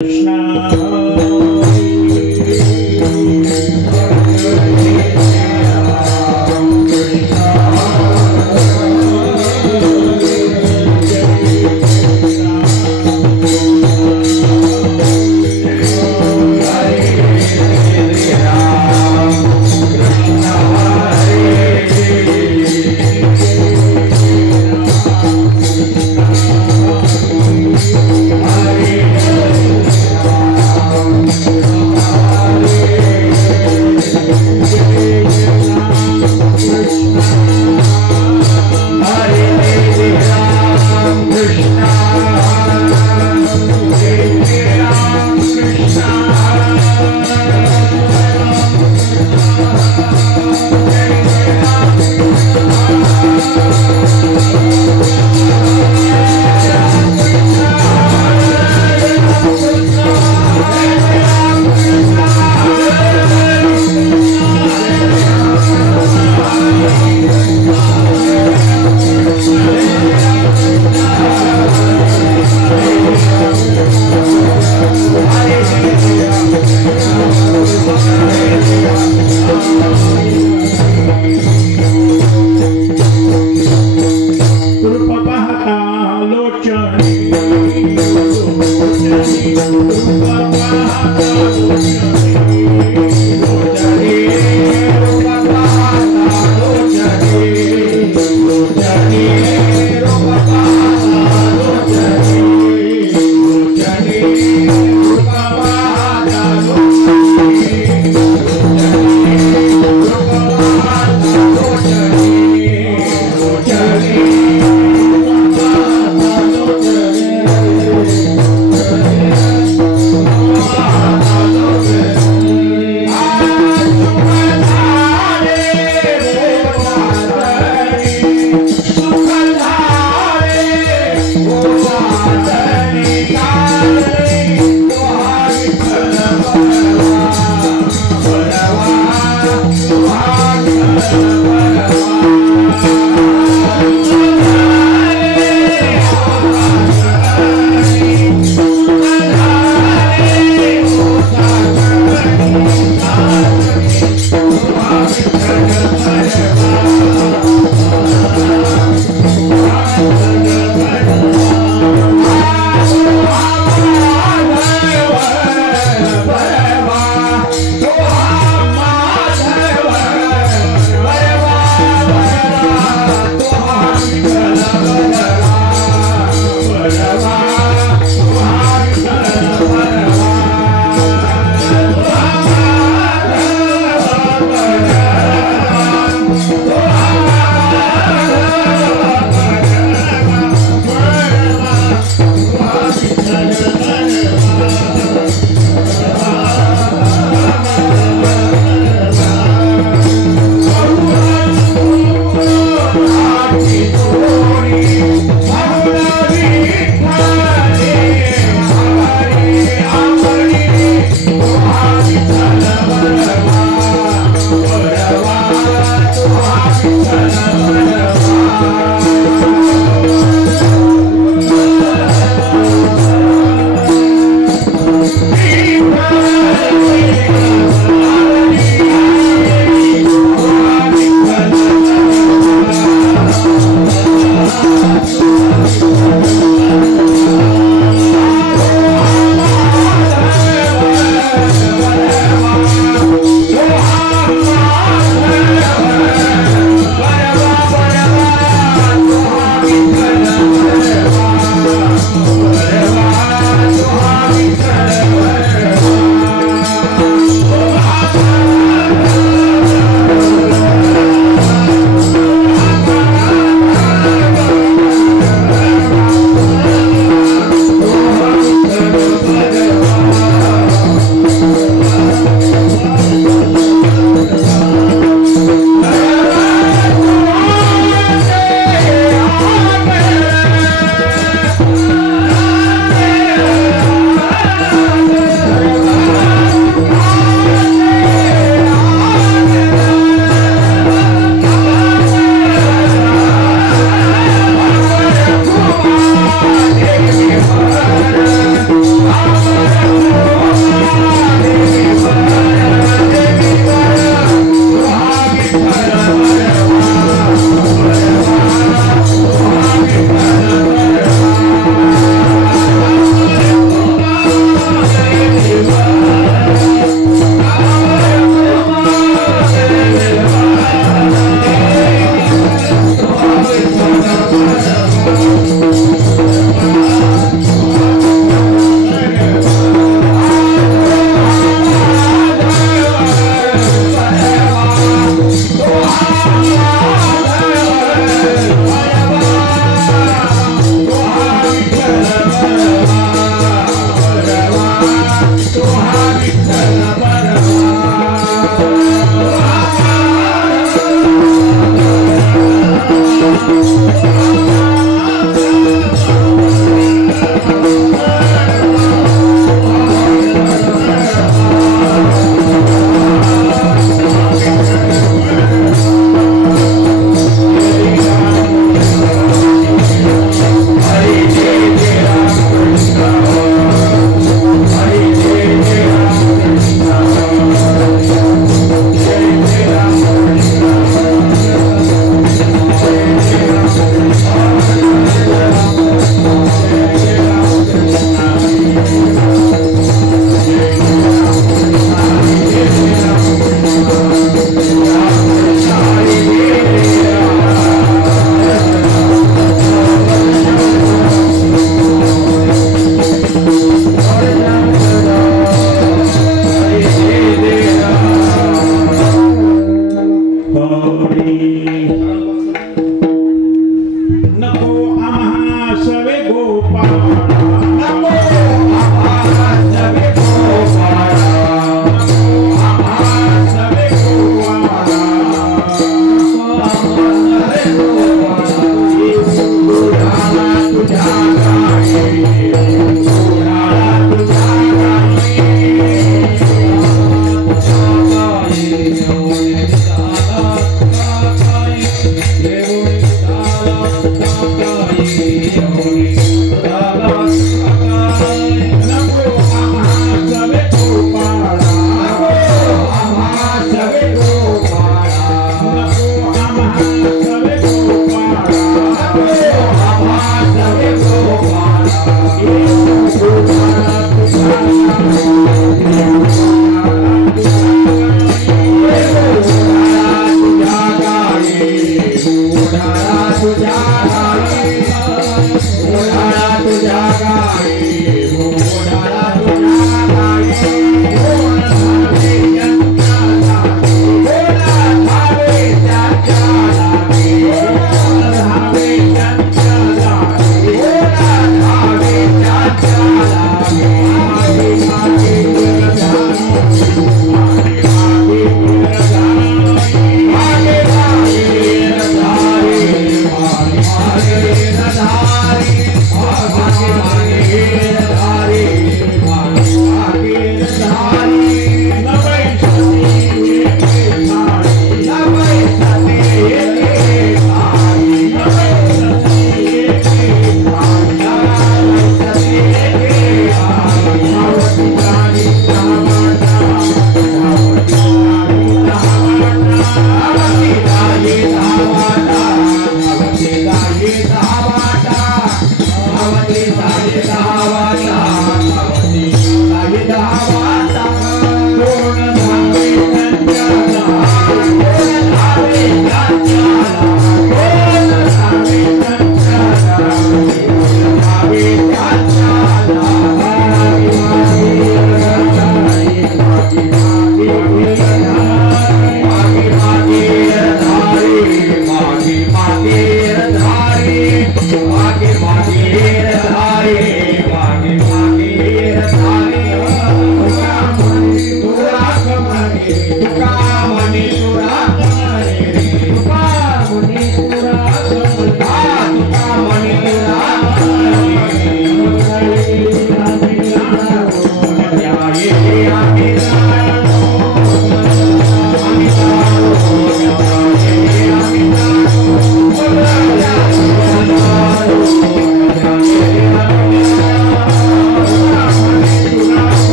Hare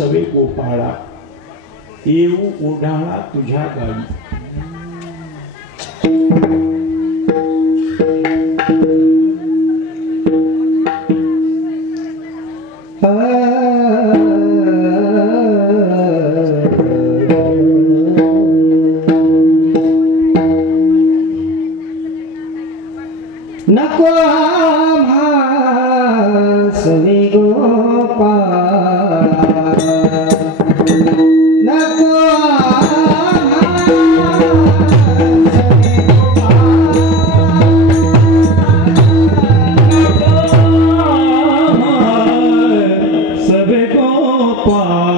सवे गोपाळा येऊ ओढाळा तुझ्या गावी। नको सवे गोपाळा नको सवे गोपाळा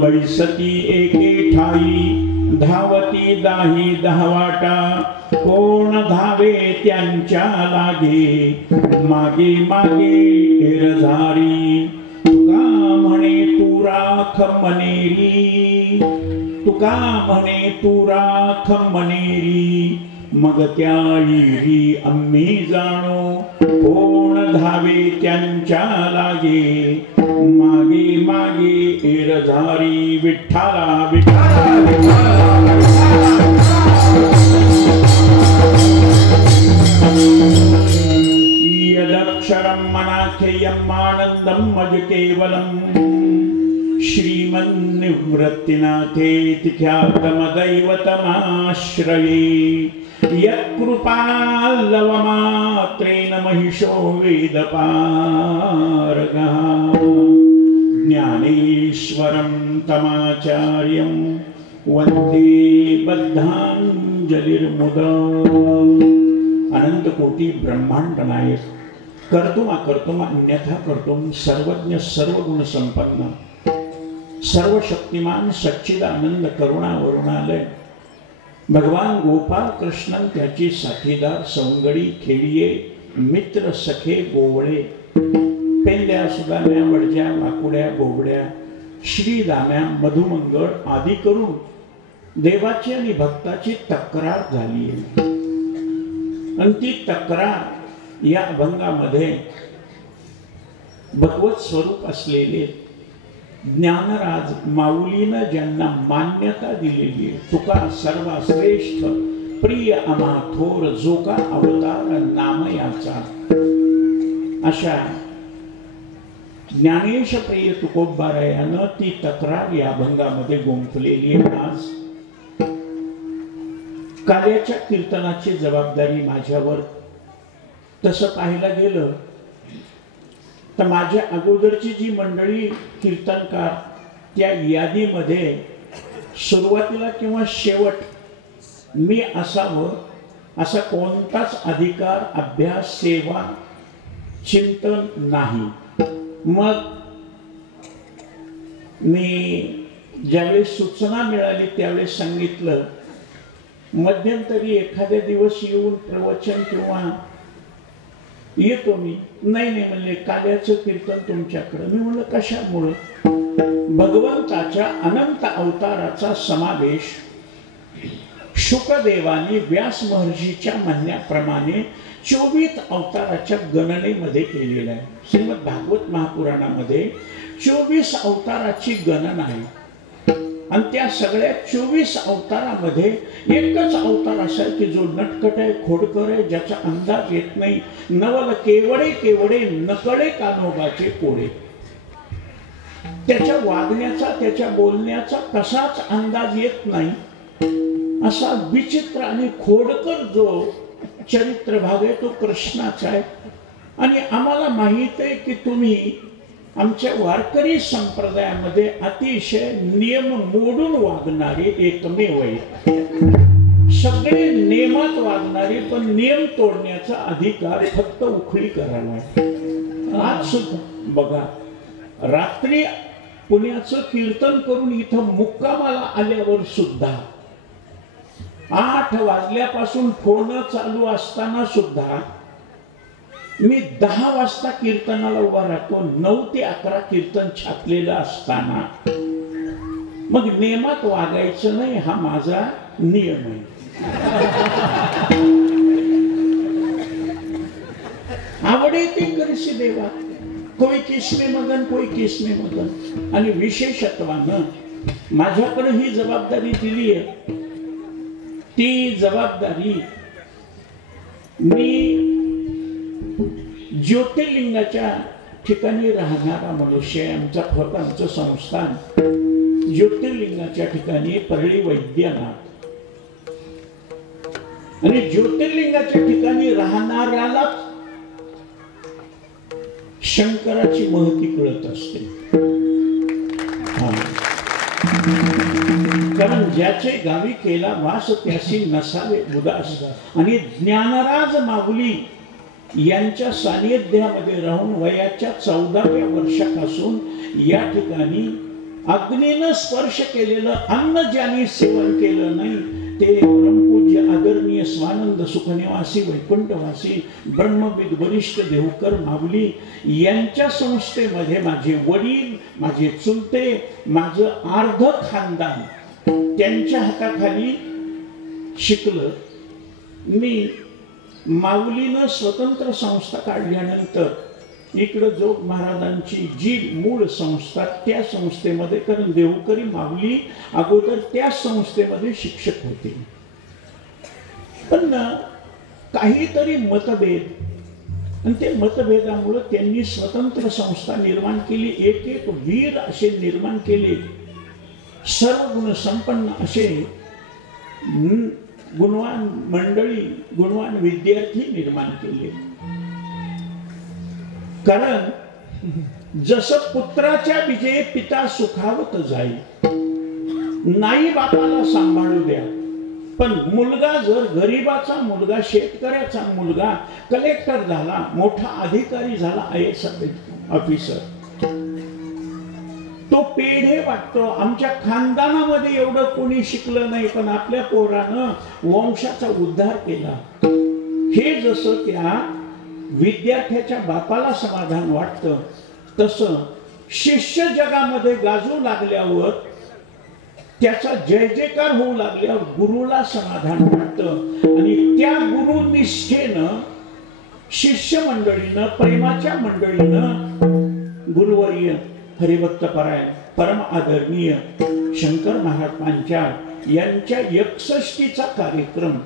बैसती एके ठाई धावती दाही धावाटा कोण धावे त्यांच्या लागे मागे मागे इरझारी तुका म्हणे तू राख मनेरी तुका म्हणे तू राख मनेरी मग त्या इरी आम्ही जाणो कोण धावे त्यांच्या लागे मागे मागे इरझारी विठ्ठला विठ्ठला यदक्षरं मनाख्ययम् आनन्दं मज केवलम् श्रीमन्निवृत्तिनाथेति ख्यातमदैवतमाश्रये यत्कृपालवमात्रेण महिषो वेदपारगः ज्ञानेश्वरं तमाचार्यं वन्दे बद्धाञ्जलिर्मुदा। अनंत कोटी ब्रह्मांड नायक कर्तुम अकर्तुम अन्यथा कर्तुम सर्वज्ञ सर्वगुण संपन्न सर्व शक्तिमान सच्चिदानंद करुणा वरुणालय भगवान गोपाल कृष्णन त्याची साथीदार सौंगडी खेळिये मित्र सखे गोवळे पेंड्या सुदाम्या वडज्या वाकुड्या बोबड्या श्रीदाम्या मधुमंगळ आदी करून देवाची आणि भक्ताची तक्रार झाली आहे आणि ती तक्रार या अभंगामध्ये भगवत स्वरूप असलेले ज्ञानराज माऊलीनं ज्यांना मान्यता दिलेली आहे तुका सर्वश्रेष्ठ प्रिय आम्हा थोर जो का अवतार नाम याचा अशा ज्ञानेश प्रिय तुकोबारायानं ती तक्रार या अभंगामध्ये गुंफलेली आहे। आज कार्याच्या कीर्तनाची जबाबदारी माझ्यावर तसं पाहायला गेलं तर माझ्या अगोदरची जी मंडळी कीर्तनकार त्या यादीमध्ये सुरुवातीला किंवा शेवट मी असावं असा कोणताच अधिकार, अभ्यास, सेवा, चिंतन नाही. मग मी ज्यावेळेस सूचना मिळाली त्यावेळेस सांगितलं, मध्यंतरी एखाद्या दिवस येऊन प्रवचन किंवा येतो मी. नाही नाही म्हणले, काल्याचं कीर्तन तुमच्याकडं. मी म्हणलं कशामुळं? भगवंताच्या अनंत अवताराचा समावेश शुकदेवाने व्यास महर्षीच्या म्हणण्याप्रमाणे 24 अवताराच्या गणनेमध्ये केलेला आहे. श्रीमद भागवत महापुराणामध्ये 24 अवताराची गणना आहे. आणि त्या सगळ्या 24 अवतारामध्ये एकच अवतार असा आहे की जो नटखट आहे, खोडकर आहे, ज्याचा अंदाज येत नाही. नवल केवडे केवडे नकळे कान्होबाचे कोडे. त्याच्या वागण्याचा, त्याच्या बोलण्याचा कसाच अंदाज येत नाही. असा विचित्र आणि खोडकर जो चरित्र भाग आहे तो कृष्णाचा आहे. आणि आम्हाला माहित आहे की तुम्ही आमच्या वारकरी संप्रदायामध्ये अतिशय नियम मोडून वागणारे एकमेव आहे. सगळे नियमात वागणारे, पण नियम तोडण्याचा अधिकार फक्त उखळीकरांना आहे. आज सुद्धा बघा, रात्री पुण्याचं कीर्तन करून इथं मुक्कामाला आल्यावर सुद्धा 8 वाजल्यापासून फोन चालू असताना सुद्धा मी 10 वाजता कीर्तनाला उभा राहतो. 9 ते 11 कीर्तन छापलेलं असताना मग नियमात वागायचं नाही, हा माझा नियम आहे. आवडे ते करशी देवा, कोई किसमे मगन, कोई किसमे मगन. आणि विशेषत्वानं माझ्याकडे ही जबाबदारी दिली आहे. ती जबाबदारी मी ज्योतिर्लिंगाच्या ठिकाणी राहणारा मनुष्य आहे. आमचं संस्थान ज्योतिर्लिंगाच्या ठिकाणी परळी वैद्यनाथ. आणि ज्योतिर्लिंगाच्या ठिकाणी राहणाऱ्याला शंकराची महती कळत असते. कारण ज्याचे गावी केला वास त्याशी नसावे उदास. आणि ज्ञानराज माऊली यांच्या सानिध्यामध्ये राहून वयाच्या 14व्या वर्षापासून या ठिकाणी अग्नीनं स्पर्श केलेलं अन्न ज्यांनी सेवन केलं नाही ते परमपूज्य आदरणीय स्वानंद सुखनिवासी वैकुंठवासी ब्रह्मविद वरिष्ठ देवकर माऊली यांच्या संस्थेमध्ये माझे वडील, माझे चुलते, माझं अर्ध खानदान त्यांच्या हाताखाली शिकलं. मी माऊलीनं स्वतंत्र संस्था काढल्यानंतर इकडं जोग महाराजांची जी मूळ संस्था त्या संस्थेमध्ये, कारण देवकरी माऊली अगोदर त्या संस्थेमध्ये शिक्षक होते, पण काहीतरी मतभेद आणि ते मतभेदामुळे त्यांनी स्वतंत्र संस्था निर्माण केली. एक एक वीर असे निर्माण केले, सर्व गुण संपन्न असे गुणवान मंडळी, गुणवान विद्यार्थी निर्माण केले. कारण जसं पुत्राच्या विजयी पिता सुखावत जाईल, नाही बापाला सांभाळू द्या, पण मुलगा जर गरीबाचा मुलगा, शेतकऱ्याचा मुलगा कलेक्टर झाला, मोठा अधिकारी झाला, IAS ऑफिसर, तो पेढे वाटतो. आमच्या खानदानामध्ये एवढं कोणी शिकलं नाही, पण आपल्या पोरानं वंशाचा उद्धार केला. हे जसं त्या विद्यार्थ्याच्या बापाला समाधान वाटतं, तसं शिष्य जगामध्ये गाजू लागल्यावर, त्याचा जय जयकार होऊ लागल्यावर गुरुला समाधान वाटतं. आणि त्या गुरुनिष्ठेनं शिष्य मंडळीनं, प्रेमाच्या मंडळीनं गुरुवर्य हरिभक्तपरायण परम आदरणीय शंकर महात्मांच्या यांच्या 61चा कार्यक्रम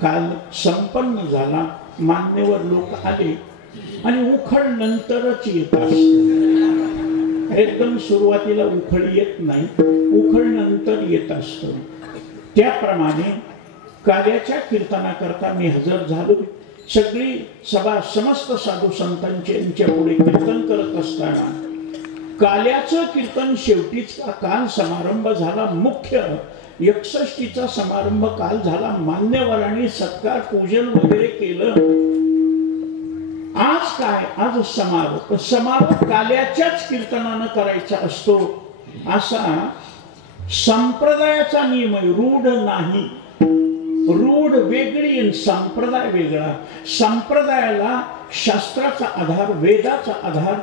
काल संपन्न झाला. मान्यवर लोक आले आणि उखळ नंतरच येत असत. एकदम सुरुवातीला उखळ येत नाही, उखळ नंतर येत असत. त्याप्रमाणे कार्याच्या कीर्तनाकरता मी हजर झालो. सगळी सभा समस्त साधू संतांच्या पुढे कीर्तन करत असताना काल्याचं कीर्तन शेवटीच काल समारंभ झाला, मुख्य 61चा समारंभ काल झाला, मान्यवरांनी सत्कार पूजन वगैरे केलं. आज काय, आज समारोप. समारोप काल्याच्याच कीर्तनानं करायचा असतो असा संप्रदायाचा नियम आहे. रूढ नाही, रूढ वेगळी आणि संप्रदाय वेगळा. संप्रदायाला शास्त्राचा आधार, वेदाचा आधार,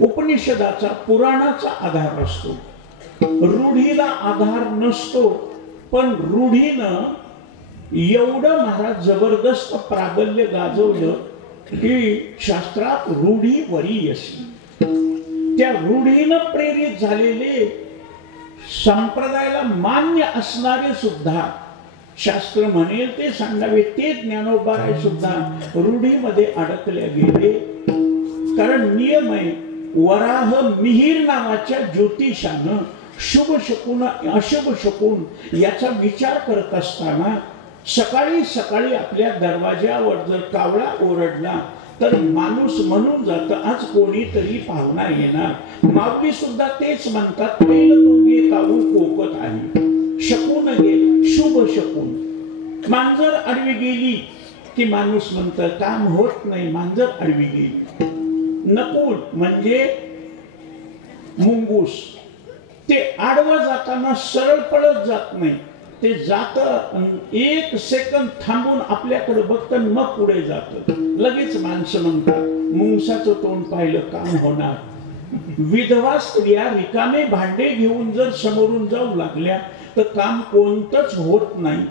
उपनिषदाचा, पुराणाचा आधार असतो. रूढीला आधार नसतो. पण रूढीनं एवढं महाराज जबरदस्त प्राबल्य गाजवलं की शास्त्रात रूढी वरीयसी. त्या रूढीनं प्रेरित झालेले, संप्रदायाला मान्य असणारे सुद्धा, शास्त्र म्हणेल ते सांगावे ते ज्ञानोबाराय सुद्धा रूढीमध्ये अडकले गेले. कारण नियम आहे, वराह मिहीर नावाच्या ज्योतिषानं शुभ शकून अशुभ शकून याचा विचार करत असताना सकाळी सकाळी आपल्या दरवाज्यावर जर कावळा ओरडला तर माणूस म्हणून जात आज कोणीतरी पाहुणा येणार. माऊली सुद्धा तेच म्हणतात, पहिलं तो गे काऊ कोकत आहे, शकून गेला, शुभ शकून. मांजर आडवी गेली की माणूस म्हणतं काम होत नाही, मांजर आडवी गेली. नकुल म्हणजे मुंगूस, ते आडवं जाताना सरळ पळत जात नाही, ते जात 1 सेकंद थांबून आपल्याकडे बघतं मग पुढे जात. लगेच माणसं म्हणतात मुंगसाचं तोंड पाहिलं काम होणार. विधवा स्त्रिया रिकामे भांडे घेऊन जर समोरून जाऊ लागल्या तर काम कोणतंच होत नाही.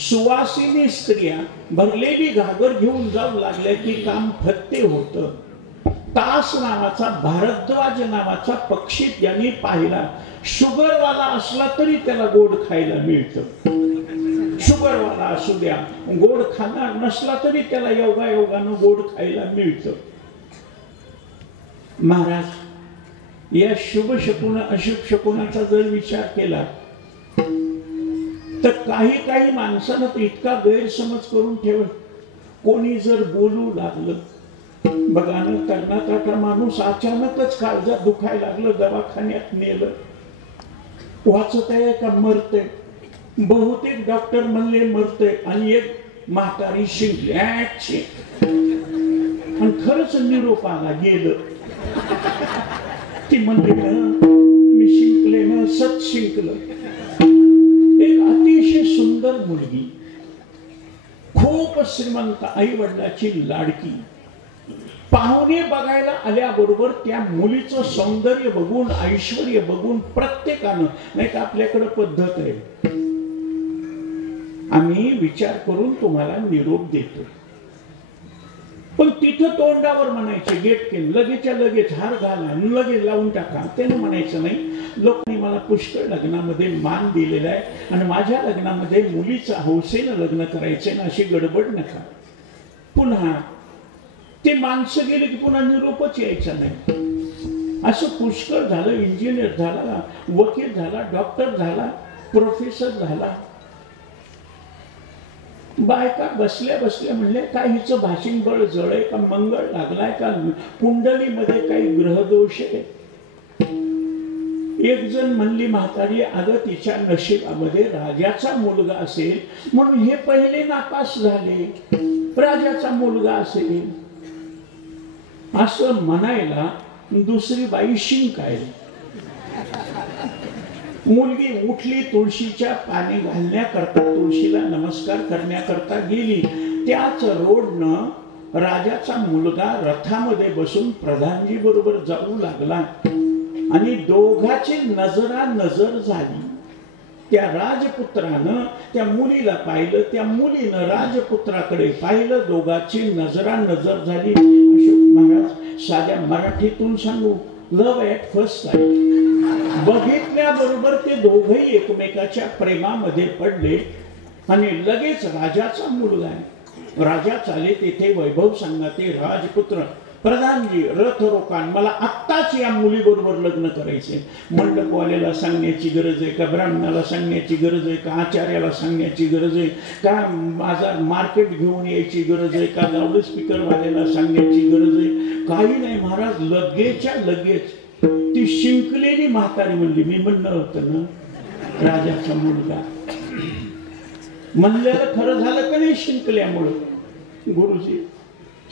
सुवासिनी स्त्रिया भरलेली घागर घेऊन जाऊ लागल्या की काम फत्ते होतं. तास नावाचा, भारद्वाज नावाचा पक्षी त्यांनी पाहिला. शुगरवाला असला तरी त्याला गोड खायला मिळतं. शुगरवाला असू द्या, गोड खाणार नसला तरी त्याला योगायोगानं गोड खायला मिळतं. महाराज या शुभ शकून अशुभ शकुनाचा जर विचार केला तर काही माणसानं तर इतका गैरसमज करून ठेवला. कोणी जर बोलू लागलं, बघा ना, कर्नाटका माणूस अचानकच काळजात दुखायला लागलं, दवाखान्यात नेलं. वाचत आहे का मरते? बहुतेक डॉक्टर म्हणले मरते आणि एक म्हातारी शिंकली आणि खरंच निरोप आला, गेलं. ती म्हणली ना मी शिंकले ना, सत शिंकलं. एक अतिशय सुंदर मुलगी, खूप श्रीमंत आई वडिलाची लाडकी, पाहुणे बघायला आल्याबरोबर त्या मुलीचं सौंदर्य बघून, ऐश्वर्य बघून प्रत्येकानं, नाही तर आपल्याकडे पद्धत आहे, आम्ही विचार करून तुम्हाला निरोप देतो. पण तिथं तोंडावर म्हणायचे गेट केलं, लगेचच्या लगेच हार घाला, लगेच लावून टाका, त्यानं म्हणायचं नाही. लोकांनी मला पुष्कळ लग्नामध्ये मान दिलेला आहे आणि माझ्या लग्नामध्ये मुलीचं हौसेनं लग्न करायचंय ना, अशी गडबड नका. पुन्हा ते माणसं गेले की पुन्हा निरोपच यायचा नाही. असं पुष्कळ झालं. इंजिनियर झाला, वकील झाला, डॉक्टर झाला, प्रोफेसर झाला. बायका बसल्या बसल्या म्हणले काय हिचं भाषिंग बळ जळय का, मंगळ लागलाय का, कुंडलीमध्ये काही ग्रहदोष आहे. एक जण म्हणली म्हातारी, अगं तिच्या नशिबामध्ये राजाचा मुलगा असेल म्हणून हे पहिले नापास झाले, राजाचा मुलगा असेल असं म्हणायला दुसरी बाई शिंकायली. मुलगी उठली, तुळशीच्या पाणी घालण्याकरता, तुळशीला नमस्कार करण्याकरता गेली. त्याच रोडनं राजाचा मुलगा रथामध्ये बसून प्रधानजी बरोबर जाऊ लागला आणि दोघांची नजरानजर झाली. त्या राजपुत्रानं त्या मुलीला पाहिलं, त्या मुलीनं राजपुत्राकडे पाहिलं, दोघांची नजरानजर झाली. अशोक महाराज साध्या मराठीतून सांगू, लव्ह ॲट फर्स्ट साईट. बघितल्याबरोबर ते दोघंही एकमेकाच्या प्रेमामध्ये पडले आणि लगेच राजाचा मुलगा आहे. राजा चाले तेथे वैभव सांगा, ते राजपुत्र प्रधानजी रथ रोकान, मला आत्ताच या मुलीबरोबर लग्न करायचे. मंडपवाल्याला सांगण्याची गरज आहे का, ब्राह्मणाला सांगण्याची गरज आहे का, आचार्याला सांगण्याची गरज आहे का, बाजार मार्केट घेऊन यायची गरज आहे का, लाऊड स्पीकरवाल्याला सांगण्याची गरज आहे? काही नाही महाराज, लगेचच्या लगेच ती शिंकलेली म्हातारी म्हणली, मी म्हणलं होतं ना राजाचा मुलगा. म्हणलेलं खरं झालं का नाही शिंकल्यामुळं? गुरुजी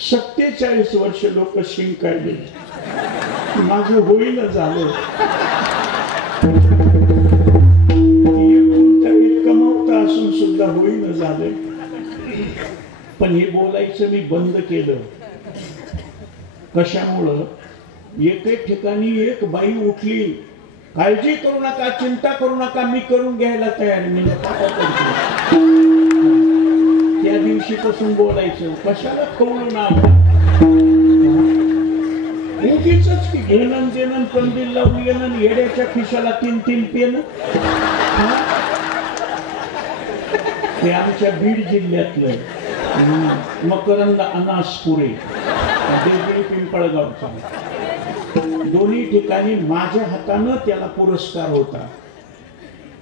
47 वर्ष लोक शिंकायले, माझं होईना झालं. कमावता असून सुद्धा होईना झालं. पण हे बोलायचं मी बंद केलं. कशामुळं? एके ठिकाणी एक बाई उठली, काळजी करू नका, चिंता करू नका, मी करून घ्यायला तयार. मी त्या दिवशीपासून बोलायचं, कशाला कळू ना उगीच की घेणं देणं, कंदील लावून येणं, येड्याच्या खिशाला 3-3 पेन. ते आमच्या बीड जिल्ह्यातलं मकरंद अनासपुरे, देवगिरी पिंपळगावचा. दोन्ही ठिकाणी माझ्या हातानं त्याला पुरस्कार होता.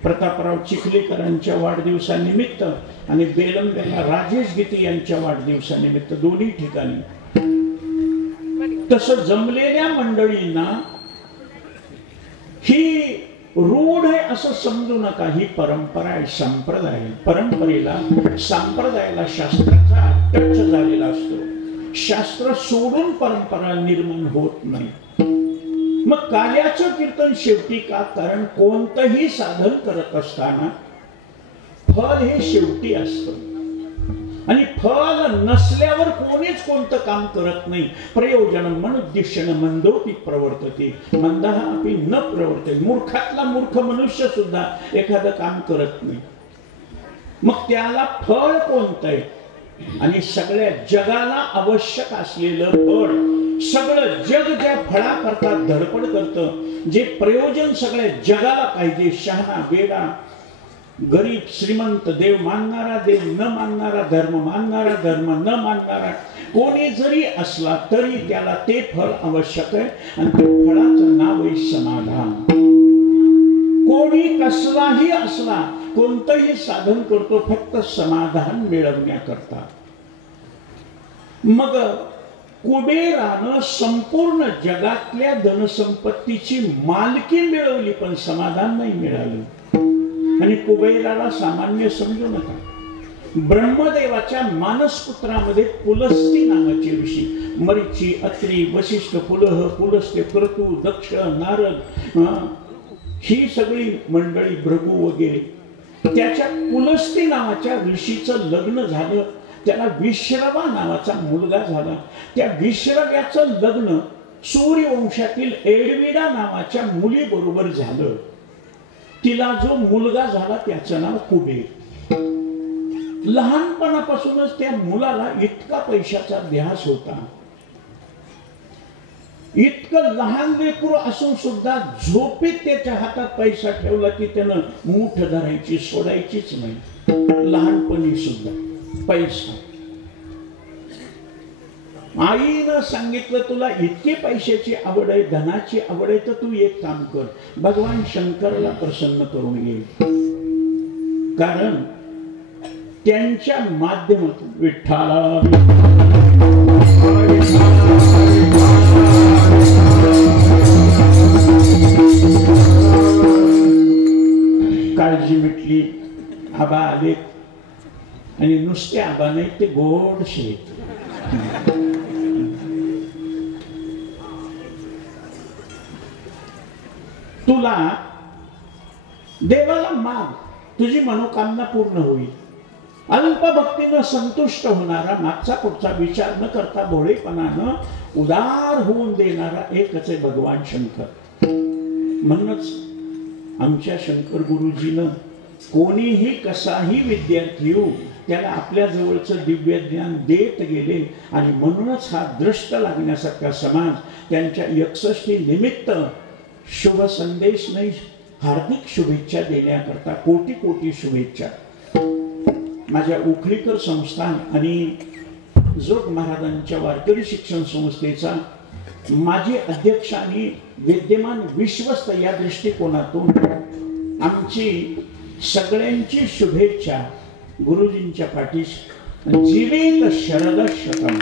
प्रतापराव चिखलीकरांच्या वाढदिवसानिमित्त आणि बेलंब्याला राजेश गीते यांच्या वाढदिवसानिमित्त दोन्ही ठिकाणी. तसं जमलेल्या मंडळींना ही रूढ आहे असं समजू नका. ही परंपरा आहे, संप्रदाय. परंपरेला, संप्रदायाला शास्त्राचा टच झालेला असतो. शास्त्र सोडून परंपरा निर्माण होत नाही. मग कार्याचं कीर्तन शेवटी का? कारण कोणतंही साधन करत असताना फल हे शेवटी असतं आणि फल नसल्यावर कोणीच कोणतं काम करत नाही. प्रयोजन मनुद्दिश्यन मंदोपि प्रवर्तते मंदः अपि न प्रवर्तते. मूर्खातला मूर्ख मनुष्य सुद्धा एखादं काम करत नाही. मग त्याला फळ कोणतं आहे? आणि सगळ्या जगाला आवश्यक असलेलं फळ, सगळं जग त्या फळाकरता धडपड करतं. जे प्रयोजन सगळ्या जगाला पाहिजे, शहाणा बेडा, गरीब श्रीमंत, देव मानणारा देव न मानणारा, धर्म मानणारा धर्म न मानणारा, कोणी जरी असला तरी त्याला ते फळ आवश्यक आहे. आणि त्या फळाचं नाव आहे समाधान. कोणी कसलाही असला, कोणतंही साधन करतो फक्त समाधान मिळवण्याकरता. मग कुबेरानं संपूर्ण जगातल्या धनसंपत्तीची मालकी मिळवली पण समाधान नाही मिळालं. आणि कुबेराला सामान्य समजू नका. ब्रह्मदेवाच्या मानसपुत्रामध्ये पुलस्ती नावाचे ऋषी, मरीची, अत्री, वशिष्ठ, पुलह, पुलस्त्य, क्रतू, दक्ष, नारद, ही सगळी मंडळी, भृगू वगैरे, त्याच्या पुलस्ती नावाच्या ऋषीचं लग्न झालं. त्याला विश्रवा नावाचा मुलगा झाला. त्या विश्रव्याचं लग्न सूर्यवंशातील एडविडा नावाच्या मुलीबरोबर झालं. तिला जो मुलगा झाला त्याचं नाव कुबेर. लहानपणापासूनच त्या मुलाला इतका पैशाचा ध्यास होता. इतकं लहान लेकरू असून सुद्धा झोपेत त्याच्या हातात पैसा ठेवला की त्यानं मूठ धरायची, सोडायचीच नाही. लहानपणी सुद्धा पैसा. आईनं सांगितलं, तुला इतकी पैशाची आवड आहे, धनाची आवड आहे, तर तू एक काम कर, भगवान शंकरला प्रसन्न करून घे. कारण त्यांच्या माध्यमातून विठ्ठला काळजी मिटली. आबा आले आणि नुसते आबा नाही, ते गोडशे. तुला देवाला माग, तुझी मनोकामना पूर्ण होईल. अल्प भक्तीनं संतुष्ट होणारा, मागचा पुढचा विचार न करता भोळेपणानं उदार होऊन देणारा एकच आहे भगवान शंकर. म्हणूनच आमच्या शंकर गुरुजीनं कोणीही कसाही विद्यार्थी येऊ त्याला आपल्या जवळचं दिव्य ज्ञान देत गेले. आणि म्हणूनच हा दृष्ट लागण्यासारखा समाज त्यांच्या 61 निमित्त शुभ संदेश नाही, हार्दिक शुभेच्छा देण्याकरता कोटी कोटी शुभेच्छा. माझ्या उखळीकर संस्थान आणि जोग महाराजांच्या वारकरी शिक्षण संस्थेचा माजी अध्यक्ष आणि विद्यमान विश्वस्त या दृष्टिकोनातून आमची सगळ्यांची शुभेच्छा गुरुजींच्या पाठीस जीवित शरद शतम.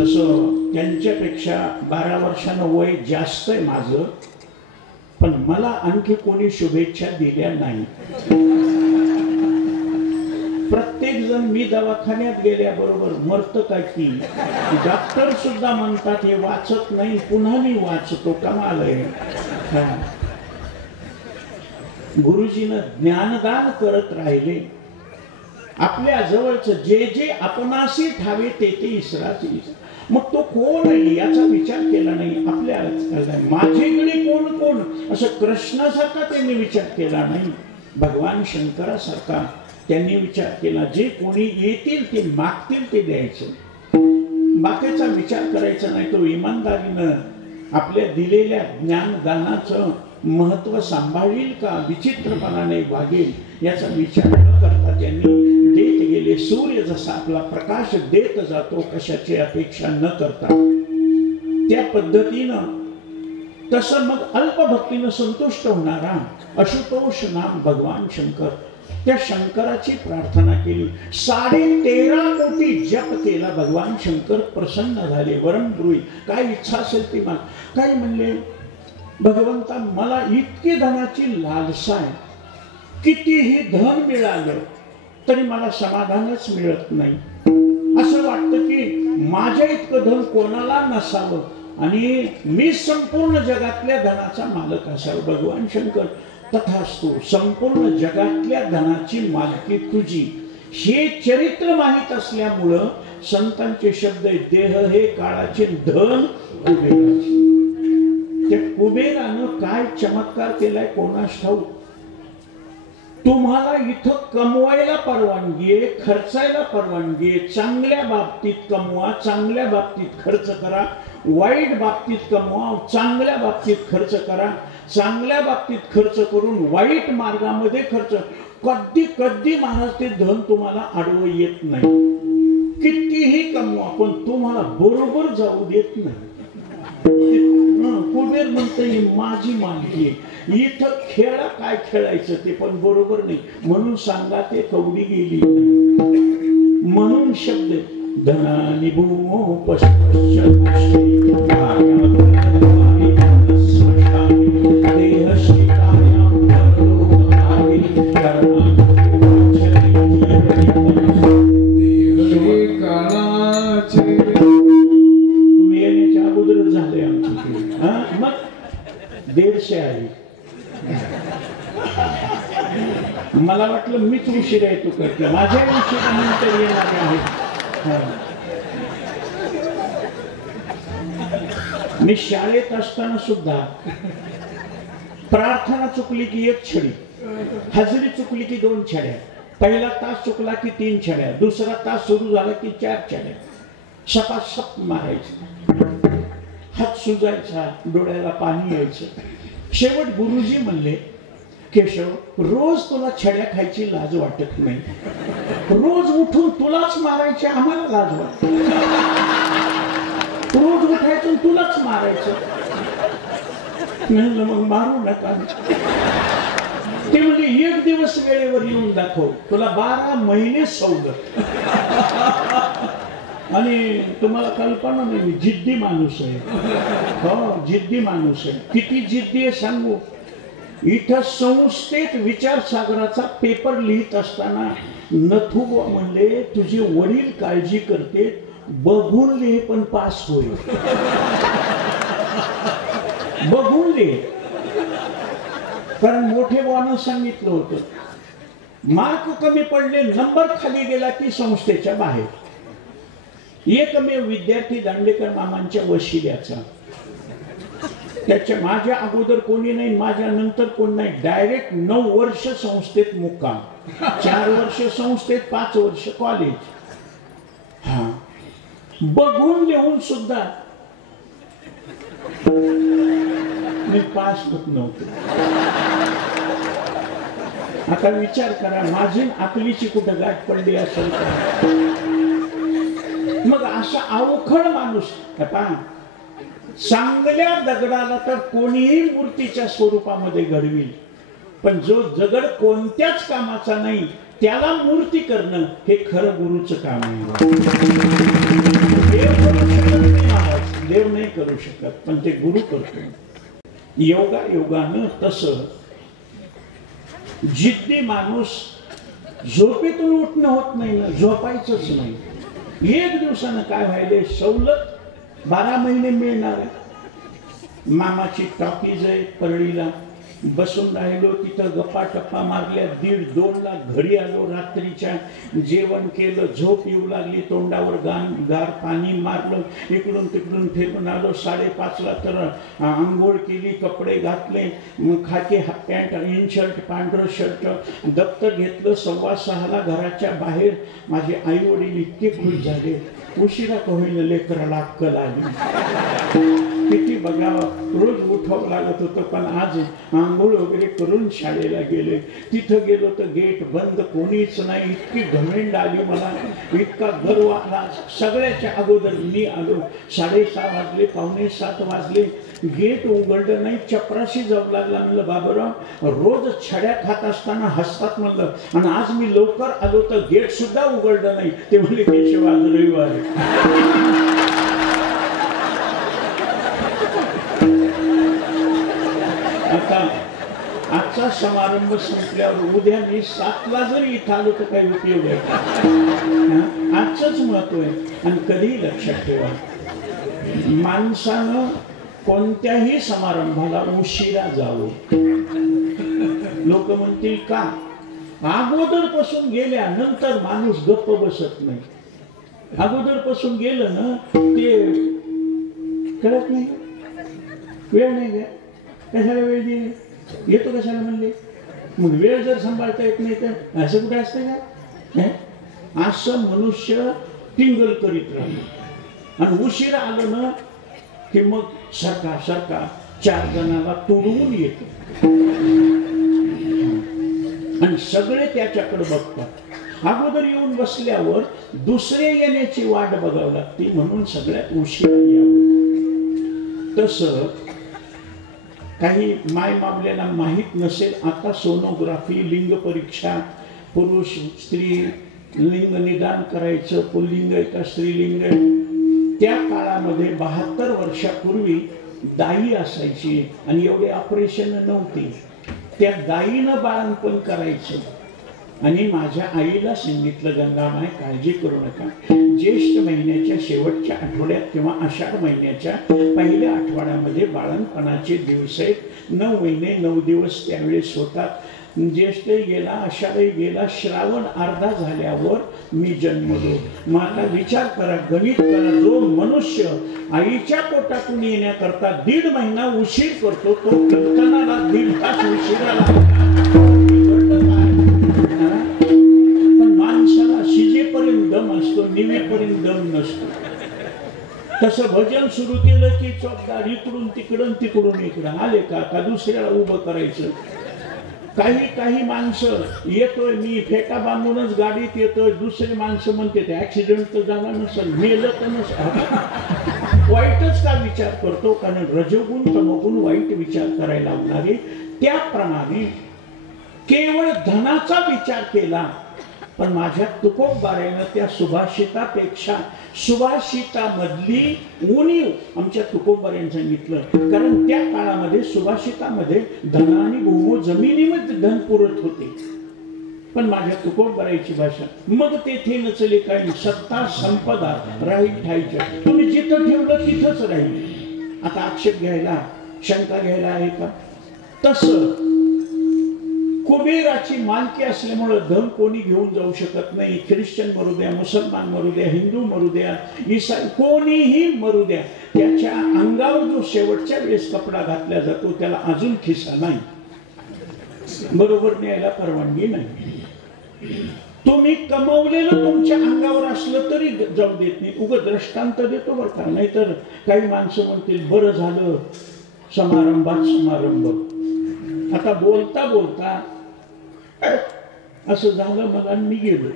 तसं त्यांच्यापेक्षा 12 वर्षांनं वय जास्त आहे माझं, पण मला आणखी कोणी शुभेच्छा दिल्या नाही. प्रत्येक जण मी दवाखान्यात गेल्याबरोबर मरत काय की डॉक्टर सुद्धा म्हणतात हे वाचत नाही, पुन्हा मी वाचतो. कमाल आहे. गुरुजीनं ज्ञानदान करत राहिले. आपल्या जवळच जे जे आपणाशी ठावे ते ते इसराची. मग तो कोण आहे याचा विचार केला नाही. आपल्या माझेकडे कोण कोण असं कृष्णासारखा त्यांनी विचार केला नाही. भगवान शंकरासारखा त्यांनी विचार केला. जे कोणी येतील ते मागतील ते द्यायचं, बाकीचा विचार करायचा नाही. तो इमानदारीनं आपल्या दिलेल्या ज्ञानदानाचं महत्व सांभाळील का विचित्रपणाने वागेल याचा विचार न करता त्यांनी देत गेले. सूर्य जसा आपला प्रकाश देत जातो कशाची अपेक्षा न करता, त्या पद्धतीनं तसं मग अल्पभक्तीनं संतुष्ट होणारा आशुतोष नाम भगवान शंकर, त्या शंकराची प्रार्थना केली. 13.5 कोटी जप केला. भगवान शंकर प्रसन्न झाले. वरम ब्रुई, काय इच्छा असेल ती माग. काय म्हणले, भगवंता मला इतकी धनाची लालसा आहे, कितीही धन मिळालं तरी मला समाधानच मिळत नाही. असं वाटतं की माझ्या इतकं धन कोणाला नसावं आणि मी संपूर्ण जगातल्या धनाचा मालक असावं. भगवान शंकर, तथास्तु, संपूर्ण जगातल्या धनाची मालकी तुझी. हे चरित्र माहित असल्यामुळं संतांचे शब्द आहेत, देह हे काळाचे, धन कुबेराचे. त्या कुबेरानं काय चमत्कार केलाय कोणास ठाऊक. तुम्हाला इथं कमवायला परवानगी आहे, खर्चायला परवानगी आहे. चांगल्या बाबतीत कमवा, चांगल्या बाबतीत खर्च करा. वाईट बाबतीत कमवा, चांगल्या बाबतीत खर्च करा. चांगल्या बाबतीत खर्च करून वाईट मार्गामध्ये खर्च. कधी कधी महाराज ते धन तुम्हाला आडवं येत नाही. कितीही कमवा पण तुम्हाला बरोबर जाऊ देत नाही. कुबेर म्हणते माझी मालकी आहे, इथं खेळा काय खेळायचं ते पण बरोबर नाही. म्हणून सांगा ते कवडी गेली. म्हणून शब्द धनानि भूमो मला वाटलं मीच उशिरा येतो करते, माझ्या उशिरानंतर येणारे आहेत. मी शाळेत असताना सुद्धा प्रार्थना चुकली की 1 छडी, हजेरी चुकली की 2 छड्या, पहिला तास चुकला की 3 छड्या, दुसरा तास सुरू झाला की 4 छड्या. सपासप मारायचं, हात सुजायचा, डोळ्याला पाणी यायचं. शेवट गुरुजी म्हणले, केशव, रोज तुला छड्या खायची लाज वाटत नाही, रोज उठून तुलाच मारायचे आम्हाला लाज वाटत. रोज उठायचं तुलाच मारायचं. म्हणलं मग मारू नका. ते म्हणजे 1 दिवस वेळेवर येऊन दाखव, तुला 12 महिने सवलत. आणि तुम्हाला कल्पना नाही, मी जिद्दी माणूस आहे. हो, जिद्दी माणूस आहे. किती जिद्दी आहे सांगू. इथं संस्थेत विचारसागराचा पेपर लिहित असताना नथुबा म्हणले, तुझे वडील काळजी करते, बघून लिहे पण पास होईल. बघून लिहे. कारण मोठे बुवानं सांगितलं होतं, मार्क कमी पडले, नंबर खाली गेला की संस्थेच्या बाहेर. एकमेव विद्यार्थी दांडेकर मामांच्या वशिल्याचा. त्याच्या माझ्या अगोदर कोणी नाही, माझ्या नंतर कोण नाही. डायरेक्ट 9 वर्ष संस्थेत मुक्काम, 4 वर्ष संस्थेत, 5 वर्ष कॉलेज. हा, बघून लिहून सुद्धा मी पास होत नव्हतो. आता विचार करा, माझी अकलीची कुठं गाठ पडली असेल का? मग असा अवखळ माणूस पहा, चांगल्या दगडाला तर कोणीही मूर्तीच्या स्वरूपामध्ये घडविल, पण जो दगड कोणत्याच कामाचा नाही त्याला मूर्ती करणं हे खरं गुरुचं काम आहे. देव नाही करू शकत, पण ते गुरु करतो. योगानं तसं जिद्दी माणूस झोपेतून उठणं होत नाही ना, झोपायचंच नाही. एक दिवसानं काय व्हायले, सवलत 12 महिने मिळणार आहे. मामाची टॉकीज आहे, परळीला बसून राहिलो, तिथं गप्पा टप्पा मारल्या. 1:30-2 ला घरी आलो. रात्रीच्या जेवण केलं, झोप येऊ लागली, तोंडावर गार पाणी मारलं, इकडून तिकडून फिरून आलो. 5:30 ला तर आंघोळ केली, कपडे घातले, खाकी पॅन्ट, इनशर्ट, पांढरं शर्ट, दप्तर घेतलं. 5:15 ला घराच्या बाहेर माझे आई वडील इतके खुश झाले, उशिरा का होईना लेकराला अक्कल आली. किती बघावं, रोज उठावं लागत होतं, पण आज आंघोळ वगैरे करून शाळेला गेले. तिथं गेलो तर गेट बंद, कोणीच नाही. इतकी घमेंड आली मला, इतका गर्व आला. सगळ्याच्या अगोदर मी आलो. 6:30 वाजले, 6:45 वाजले, गेट उघडलं नाही. चपराशी जाऊ लागला. म्हणलं बाबूराव, रोज छड्या खात असताना हसतात म्हणलं, आणि आज मी लवकर आलो तर गेट सुद्धा उघडलं नाही. ते म्हणले केशव आज रविवार आहे. आता आजचा समारंभ संपल्यावर उद्या मी 7 ला जरी इथं आलो तर काही उपयोग आहे. आजचंच महत्व आहे. आणि कधीही लक्षात ठेवा, माणसानं कोणत्याही समारंभाला उशिरा जावं. लोक म्हणतील का, अगोदर पासून गेल्यानंतर माणूस गप्प बसत नाही. अगोदर पासून गेलं ना, ते कळत नाही, वेळ नाही घ्या. कशाला वेळ दिली, येतो कशाला म्हणले. मग वेळ जर सांभाळता येत नाही तर असं कुठे असतं का? असं मनुष्य टिंगल करीत राहतो. आणि उशिरा आलं ना की मग सरका 4 जणांना तोडवून येतो, आणि सगळे त्याच्याकडे बघतात. अगोदर येऊन बसल्यावर दुसरे येण्याची वाट बघावी लागते, म्हणून सगळ्यात उशिरा यावं. तसं काही माय बाबल्याला माहीत नसेल, आता सोनोग्राफी, लिंग परीक्षा, पुरुष स्त्री लिंग निदान करायचं, पुल्लिंग आहे का स्त्रीलिंग आहे. त्या काळामध्ये 72 वर्षापूर्वी दाई असायची, आणि एवढे ऑपरेशन नव्हती. त्या दाईनं बाळंतपण करायचं. आणि माझ्या आईला सांगितलं, गंगामाय काळजी करू नका, ज्येष्ठ महिन्याच्या शेवटच्या आठवड्यात किंवा आषाढ महिन्याच्या पहिल्या आठवड्यामध्ये बाळंतपणाचे दिवस आहेत. 9 महिने 9 दिवस त्यावेळेस होतात. ज्येष्ठ गेला, आषाढही गेला, श्रावण अर्धा झाल्यावर मी जन्मलो. मग आता विचार करा, गणित करा, जो मनुष्य आईच्या पोटातून येण्याकरता 1.5 महिना उशीर करतो, तो कीर्तनाला 1.5 तास उशिरा लागतो. माणसाला शिजेपर्यंत दम असतो, निवेपर्यंत दम नसतो. तसं भजन सुरू केलं की चौकदार इकडून तिकडून इकडं आले का दुसऱ्याला उभं करायचं. काही माणसं येतोय, मी फेटा बांधूनच गाडीत येतोय, दुसरे माणसं म्हणते ऍक्सिडेंट तर झाला नसेल, मेलं तर नसेल. वाईटच का विचार करतो, कारण रजोगुण तमोगुण वाईट विचार करायला लावणारे. त्याप्रमाणे केवळ धनाचा विचार केला, पण माझ्या तुकोबाऱ्यानं त्या सुभाषितापेक्षा सुभाषितामधली उणीव आमच्या तुकोबाऱ्यानं सांगितलं. कारण त्या काळामध्ये सुभाषितामध्ये धन आणि भूमो जमिनीमध्ये धन पुरत होते, पण माझ्या तुकोबाऱ्याची भाषा, मग तेथे नचले काही सत्ता संपदा राहील ठाईच्या. तुम्ही जिथं ठेवलं तिथंच राहील. आता आक्षेप घ्यायला, शंका घ्यायला आहे का? तसं कुबेराची मालकी असल्यामुळे धन कोणी घेऊन जाऊ शकत नाही. ख्रिश्चन मरू द्या, मुसलमान मरू द्या, हिंदू मरू द्या, ईसाई कोणीही मरू द्या, त्याच्या अंगावर जो शेवटच्या वेळेस कपडा घातला जातो त्याला अजून खिसा नाही, बरोबर न्यायला परवानगी नाही. तुम्ही कमवलेलं तुमच्या अंगावर असलं तरी जाऊ देत नाही. उगाच दृष्टांत देतो बरं का, नाहीतर काही माणसं म्हणतील बरं झालं समारंभात समारंभ. आता बोलता बोलता असं झालं मला आणि मी गेलो.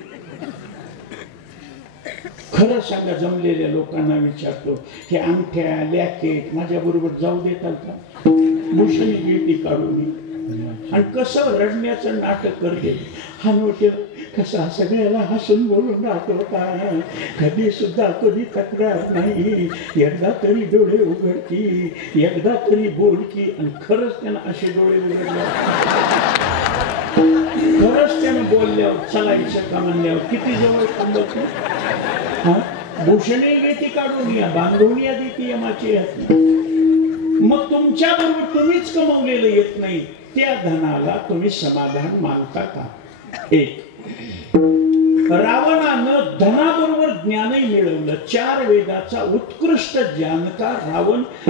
खरं सांगा, जमलेल्या लोकांना विचारतो, हे अंगठ्या लॅकेट माझ्या बरोबर जाऊ देतात का? भूषणी गिळती काढून आणि कसं रडण्याचं नाटक करते. हा नोटे कसा सगळ्याला हसून बोलून राहतो का, कधी सुद्धा कधी तक्रार नाही, एकदा तरी डोळे उघडती, एकदा तरी बोलकी. आणि खरंच त्यानं असे डोळे उघडले, खरंच त्यानं बोलल्यावर चलायचं का म्हणल्यावर किती जवळ थांबत. भूषणे घेती काढून या, बांधून या देती यमाची हात. मग तुमच्या बरोबर तुम्हीच कमवलेलं येत नाही, त्या धनाला तुम्ही समाधान मानता का? एक, रावणानं धनाबरोबर ज्ञानही मिळवलं. 4 वेदाचा उत्कृष्ट जाणकार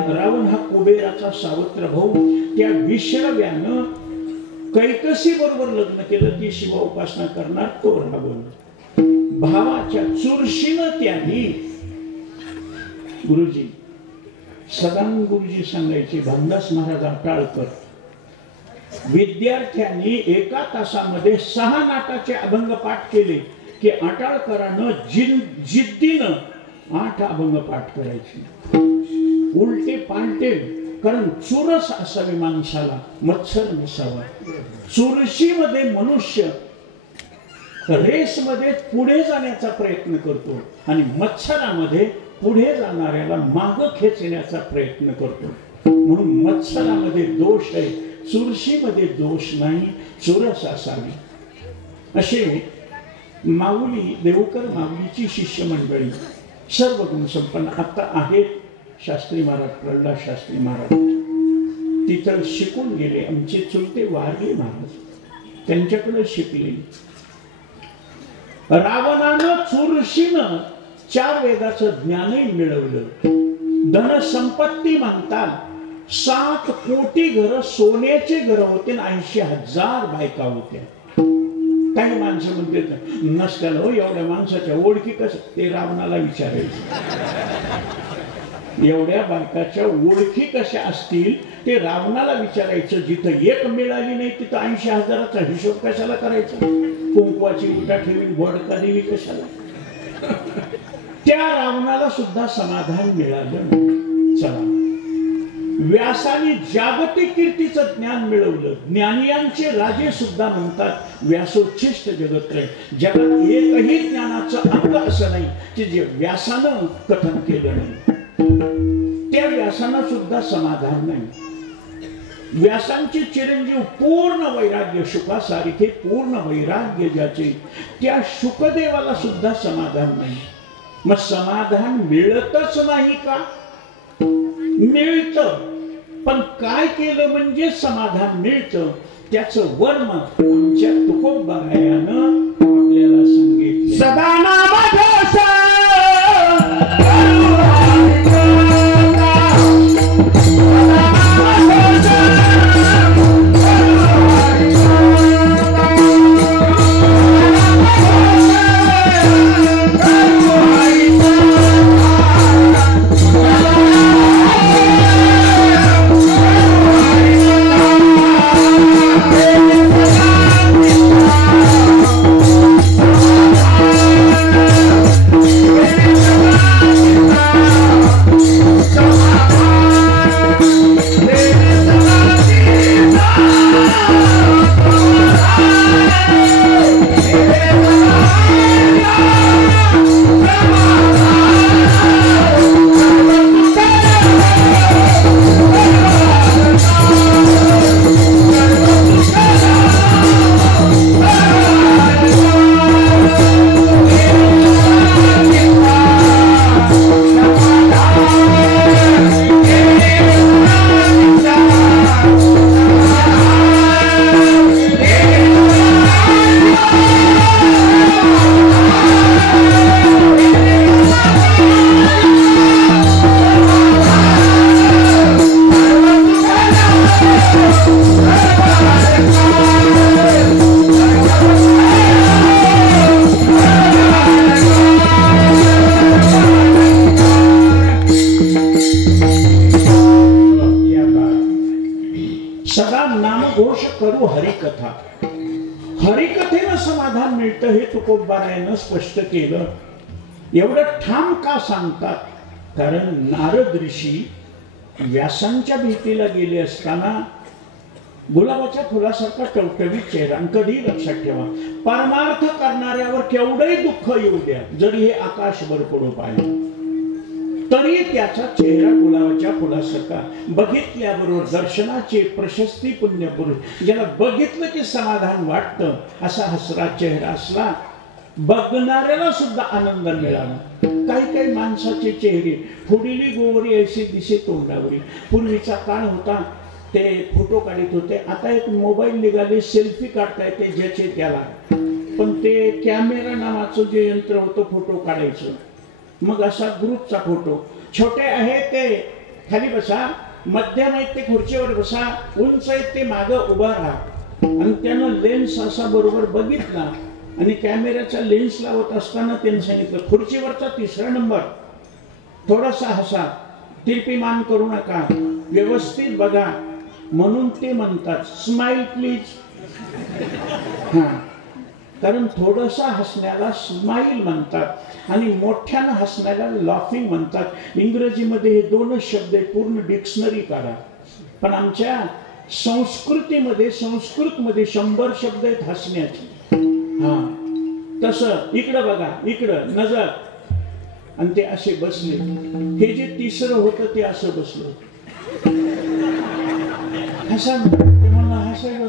रावण हा कुबेराचा सावत्र भाऊ. त्या विश्रव्यानं कैकसी बरोबर लग्न केलं, ती शिव उपासना करणार तो रावण. भावाच्या चुरशीनं त्यांनी, गुरुजी सदानंद गुरुजी सांगायचे, भामदास महाराज अटाळकर, विद्यार्थ्यांनी 1 तासामध्ये 6 नाटाचे अभंग पाठ केले की अटाळकरानं जिद्दीनं 8 अभंग पाठ करायचे. उलटे पालटे, कारण चुरस असावी माणसाला, मत्सर नसावा. चुरशीमध्ये मनुष्य रेसमध्ये पुढे जाण्याचा प्रयत्न करतो आणि मत्सरामध्ये पुढे जाणाऱ्याला माग खेचण्याचा प्रयत्न करतो. म्हणून मत्सरामध्ये दोष आहे, चुरशीमध्ये दोष नाही, चुरस असावी. असे माऊली, देवकर माऊलीची शिष्य मंडळी सर्व गुणसंपन्न आता आहेत. शास्त्री महाराज, प्रल्हाद शास्त्री महाराज तिथं शिकून गेले. आमचे चुलते वारले महाराज त्यांच्याकडे शिकले. रावणानं चुरशीनं 4 वेदाचं ज्ञानही मिळवलं. धनसंपत्ती म्हणतात 7 कोटी घर सोन्याचे घर होते आणि 80,000 बायका होत्या. काही माणसं म्हणतात नसत्याल हो एवढ्या माणसाच्या ओळखी कसं, ते रावणाला विचारायचं. एवढ्या बायकाच्या ओळखी कशा असतील ते रावणाला विचारायचं. जिथं एक मिळाली नाही तिथं 80,000चा हिशोब कशाला करायचा? कुंकवाची उठा ठेवीन गोडका देवी कशाला? त्या रावणाला सुद्धा समाधान मिळालं. चला, व्यासाने जागतिक कीर्तीचं ज्ञान मिळवलं. ज्ञानियांचे राजे सुद्धा म्हणतात व्यासोच्छिष्ट जगत्रय. जगात एकही ज्ञानाचं अंग असं नाही की जे व्यासानं कथन केलं नाही. त्या व्यासांना सुद्धा समाधान नाही. व्यासांचे चिरंजीव पूर्ण वैराग्य, शुकासारखे पूर्ण वैराग्य ज्याचे, त्या शुकदेवाला सुद्धा समाधान नाही. मग समाधान मिळतच नाही का? मिळतं, पण काय केलं म्हणजे समाधान मिळतं त्याचं वर्म आमच्या तुकोबायानं आपल्याला सांगितलं. सदा नाम हरिकथेनं समाधान मिळतं हे तुकोबारायानं स्पष्ट केलं. एवढं ठाम का सांगतात? कारण नारद ऋषी व्यासांच्या भेटीला गेले असताना गुलाबाच्या फुलासारखा टवटवीत चेहरा. कधी लक्षात ठेवा, परमार्थ करणाऱ्यावर केवढे दुःख येऊ द्या, जरी हे आकाश वर पडू पाहिजे तरी त्याचा चेहरा गुलाबाच्या फुलासारखा. बघितल्याबरोबर दर्शनाचे प्रशस्ती पुण्य पुरुष, ज्याला बघितलं की समाधान वाटतं असा हसरा चेहरा असला, बघणाऱ्याला सुद्धा आनंद मिळाला. काही काही माणसाचे चेहरे फुडिली गोवरी ऐशी दिसे तोंडावरी. पूर्वीचा काळ होता, ते फोटो काढत होते. आता एक मोबाईल निघाले, सेल्फी काढता येते ज्याचे त्याला. पण ते कॅमेरा नावाचं जे यंत्र होतं फोटो काढायचं, मग असा ग्रुपचा फोटो. छोटे आहे ते खाली बसा, मध्यम आहेत ते खुर्चीवर बसा, उंच आहेत ते मागं उभा राहा. आणि त्यानं लेन्स असा बरोबर बघितला आणि कॅमेऱ्याचा लेन्स लावत असताना त्यांनी सांगितलं, खुर्चीवरचा 3रा नंबर, थोडासा हसा, तिरपी मान करू नका, व्यवस्थित बघा. म्हणून ते म्हणतात स्माइल प्लीज. हा, कारण थोडंसं हसण्याला स्माइल म्हणतात आणि मोठ्यानं हसण्याला लाफिंग म्हणतात. इंग्रजीमध्ये हे 2च शब्द आहे, पूर्ण डिक्शनरी काढा. पण आमच्या संस्कृतीमध्ये, संस्कृतमध्ये 100 शब्द आहेत हसण्याचे. हा, तसं इकडं बघा, इकडं नजर. आणि ते असे बसले. हे जे 3रं होतं ते असं बसलं. हसा, ते म्हणलं हसायला.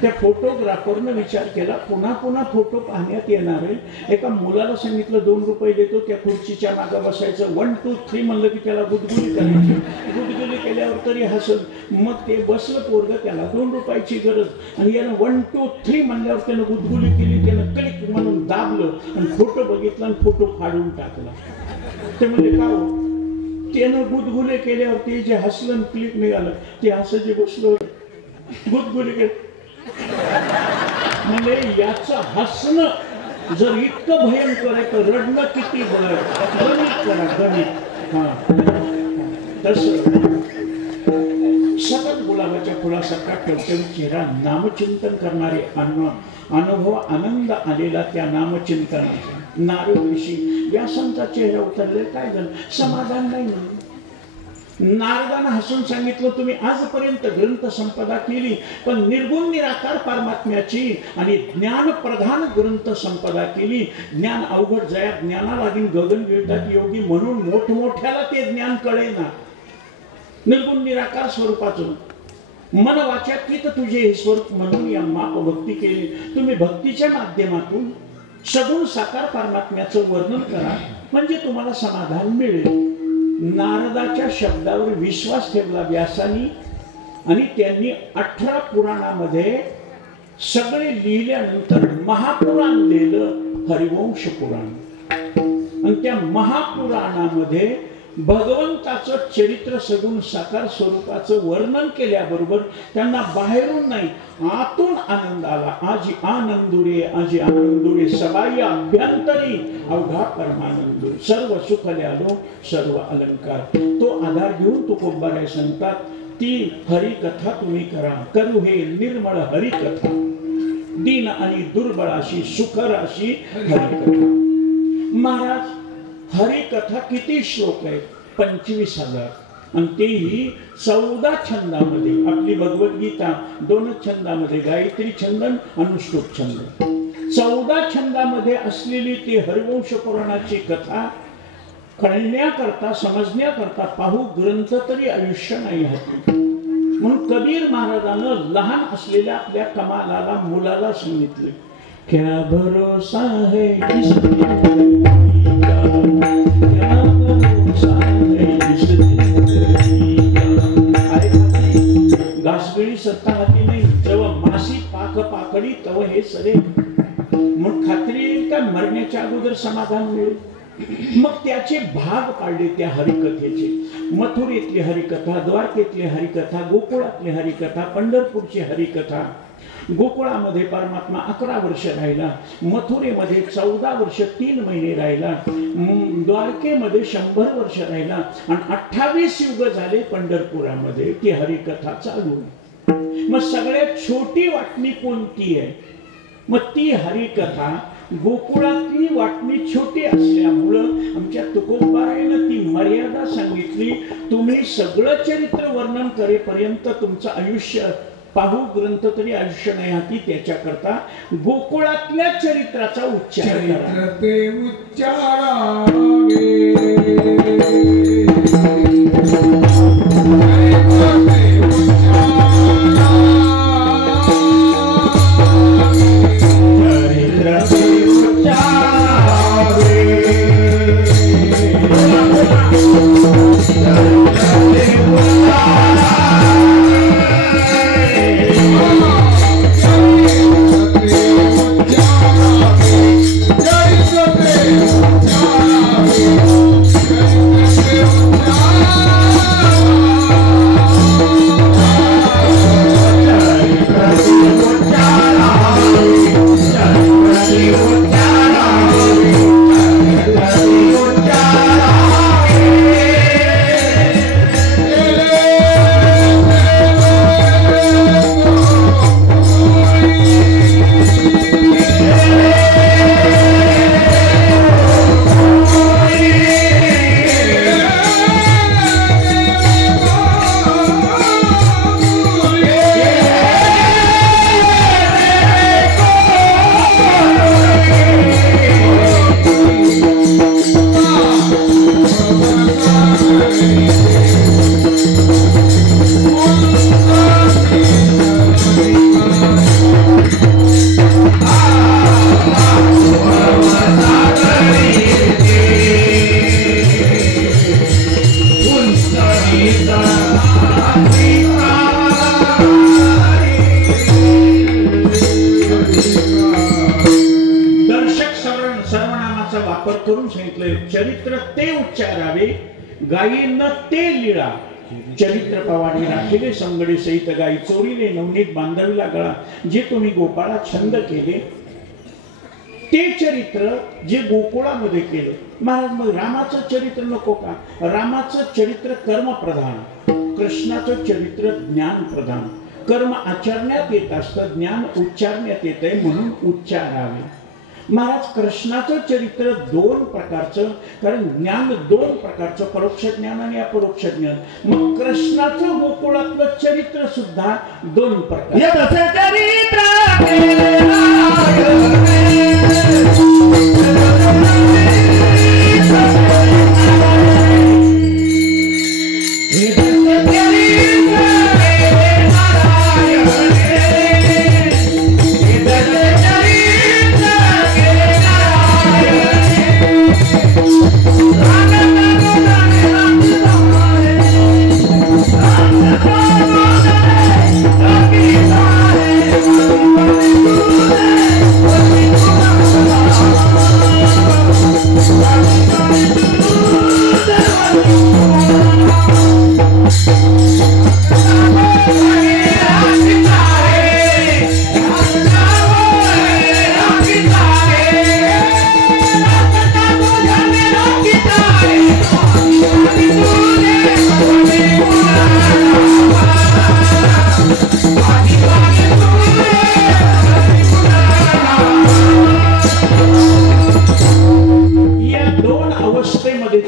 त्या फोटोग्राफरनं विचार केला, पुन्हा पुन्हा फोटो पाहण्यात येणार आहे. एका मुलाला सांगितलं 2 रुपये देतो, त्या खुर्चीच्या मागं बसायचं. 1 2 3 म्हणलं की त्याला गुदगुली करायची. गुदगुली केल्यावर तरी हसत. मग ते बसलं पोरगं, त्याला 2 रुपयाची गरज. आणि यानं 1 2 3 म्हणल्यावर त्यानं गुदगुली केली. त्यानं क्लिक म्हणून दाबलं आणि फोटो बघितला आणि फोटो फाडून टाकला. ते म्हणजे का हो, त्यानं गुदगुले केल्यावर ते जे हसलं क्लिक निघालं, ते असं जे बसलं गुदगुली केलं. म्हणजे याचं हसणं जर इतकं भयंकर आहे तर रडणं किती गणित करा, गणित. हा, तसं सतत गुलाबाच्या फुलासारखा टवटवीत चेहरा, नामचिंतन करणारे अनुभव, आनंद आलेला त्या नामचिंतनाचा. नारद ऋषी व्यासांचा चेहरा उतरले. काय झालं? समाधान नाही म्हणून नारदानं हसून सांगितलं, तुम्ही आजपर्यंत ग्रंथ संपदा केली, पण निर्गुण निराकार परमात्म्याची आणि ज्ञान प्रधान ग्रंथ संपदा केली. ज्ञान अवघड जया ज्ञाना लागीन गगन गिळतात योगी, म्हणून मोठमोठ्याला ते ज्ञान कळेना. निर्गुण निराकार स्वरूपाचं मन वाचा की तुझे हे स्वरूप म्हणून या माप भक्ती केली. तुम्ही भक्तीच्या माध्यमातून सगुण साकार परमात्म्याचं वर्णन करा, म्हणजे तुम्हाला समाधान मिळेल. नारदाच्या शब्दावर विश्वास ठेवला व्यासानी आणि त्यांनी 18 पुराणामध्ये सगळे लिहिल्यानंतर महापुराण लिहिलं, हरिवंश पुराण. आणि त्या महापुराणामध्ये भगवंताचं चरित्र सगुण साकार स्वरूपाचं वर्णन केल्याबरोबर त्यांना बाहेरून नाही आतून आनंद आला. आजी आनंदुरे सबाई अभ्यंतरी अवघा परमानंद, सर्व सुख ल्यालो सर्व अलंकार. तो आधार घेऊन तुकोबाराय सांगतात, ती हरिकथा तुम्ही करा. करू हे निर्मळ हरिकथा, दीन आणि दुर्बळाशी सुखराशी हरिकथा. महाराज, हरिकथा किती श्लोक आहेत? 25,000. आणि तेही 14 छंदामध्ये. आपली भगवद्गीता 2 छंदामध्ये, गायत्री छंद, अनुष्टुप छंद. 14 छंदामध्ये असलेली ती हरिवंश पुराणाची कथा कळण्याकरता, समजण्याकरता पाहू ग्रंथ तरी आयुष्य नाही हाती. म्हणून कबीर महाराजानं लहान असलेल्या आपल्या कमालाला, मुलाला सांगितले, क्या भरोसा है इस घासगळी सत्ता हाती नाही, जेव्हा मासी पाक पाकडी तव हे सरे. मग खात्री येईल का मरण्याच्या अगोदर समाधान मिळेल? मग त्याचे भाग पाडले त्या हरिकथेचे. मथुरेतली हरिकथा, द्वारकेतली हरिकथा, गोकुळातली हरिकथा, पंढरपूरची हरिकथा. गोकुळामध्ये परमात्मा 11 वर्ष राहिला, मथुरेमध्ये 14 वर्ष 3 महिने राहिला, द्वारकेमध्ये 100 वर्ष राहिला आणि 28 युग झाले पंढरपुरामध्ये ती हरिकथा चालू. मग सगळ्यात छोटी वाटणी कोणती आहे? मग ती हरिकथा गोकुळातली वाटणी छोटी असल्यामुळं आमच्या तुकोबारायनं ती मर्यादा सांगितली. तुम्ही सगळं चरित्र वर्णन करेपर्यंत तुमचं आयुष्य पाहू ग्रंथ तरी आयुष्य नाही हाती. त्याच्याकरता गोकुळातल्या चरित्राचा उच्चार करून सांगितलंय. चरित्र ते उच्चारावे गायीनं ते लिळा. चरित्र पवाडी राखिले संगडे सहित गाई चोरीले नवनीत बांधविला गळा. जे तुम्ही गोपाळा छंद केले ते चरित्र जे गोकुळामध्ये केलं. महाराज मग रामाचं चरित्र नको का? रामाचं चरित्र कर्मप्रधान, कृष्णाचं चरित्र ज्ञान प्रधान. कर्म आचरण्यात येत असतं, ज्ञान उच्चारण्यात येत आहे म्हणून उच्चारावे. महाराज कृष्णाचं चरित्र दोन प्रकारचं, कारण ज्ञान दोन प्रकारचं, परोक्ष ज्ञान आणि अपरोक्ष ज्ञान. मग कृष्णाचं गोकुळातलं चरित्र सुद्धा दोन प्रकार.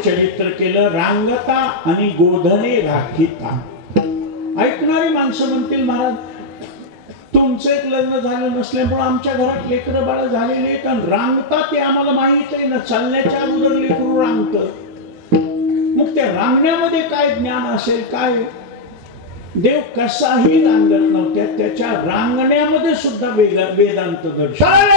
चरित्र केलं. रांगता आणि गोधने राखिता. ऐकणारी माणसं म्हणतील महाराज तुमचं एक लग्न झालं नसल्यामुळे आमच्या घरात लेकरं बाळ झालेली आहेत आणि रांगता ते आम्हाला माहित आहे ना. चालण्याच्या अगोदर लेकरू रांगत. मग त्या रांगण्यामध्ये काय ज्ञान असेल? काय देव कसाही रांगत नव्हत्या, त्याच्या रांगण्यामध्ये सुद्धा वेदांत दर्शन.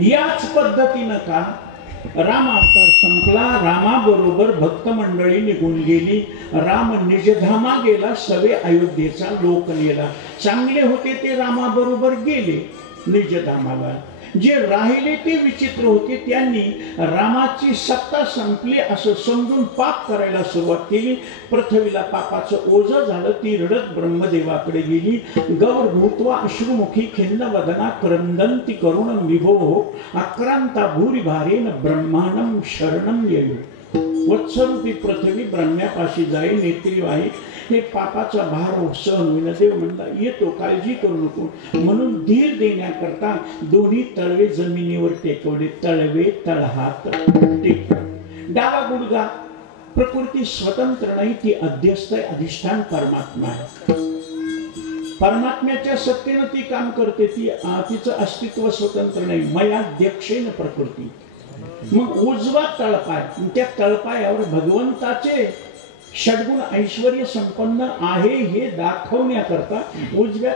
याच पद्धतीनं का रामावतार संपला, रामाबरोबर भक्त मंडळी निघून गेली. राम निजधामा गेला, सवे अयोध्येचा लोक नेला. चांगले होते ते रामाबरोबर गेले निजधामाला. जे राहिले ते विचित्र होते. त्यांनी रामाची सत्ता संपली असं समजून पाप करायला सुरुवात केली. पृथ्वीला पापाचं ओझं झालं. ती रडत ब्रह्मदेवाकडे गेली. गौर भूत्वा अश्रुमुखी खिन्न वदना क्रंदंती करुण विभो आक्रांता भूरी भारेन ब्रह्मांडम शरणम येऊ. वत्सरूपी पृथ्वी ब्रह्म्यापाशी जाई, नेत्री वाही. हे पापाचा भार सहन होईना. देव म्हणला येतो, काळजी करू नको. म्हणून धीर देण्याकरता दोन्ही तळवे जमिनीवर टेकवले. तळवे तळहात टेक. डावा गुडगा. प्रकृती स्वतंत्र नाही, ती अध्यस्त आहे. अधिष्ठान परमात्मा आहे. परमात्म्याच्या सत्तेनं ती काम करते. तिचं अस्तित्व स्वतंत्र नाही. मयाध्यक्षेन प्रकृती. मग उजवा तळपाय. त्या तळपायावर भगवंताचे षडगुण ऐश्वर्य संपन्न आहे हे दाखवण्याकरता उजव्या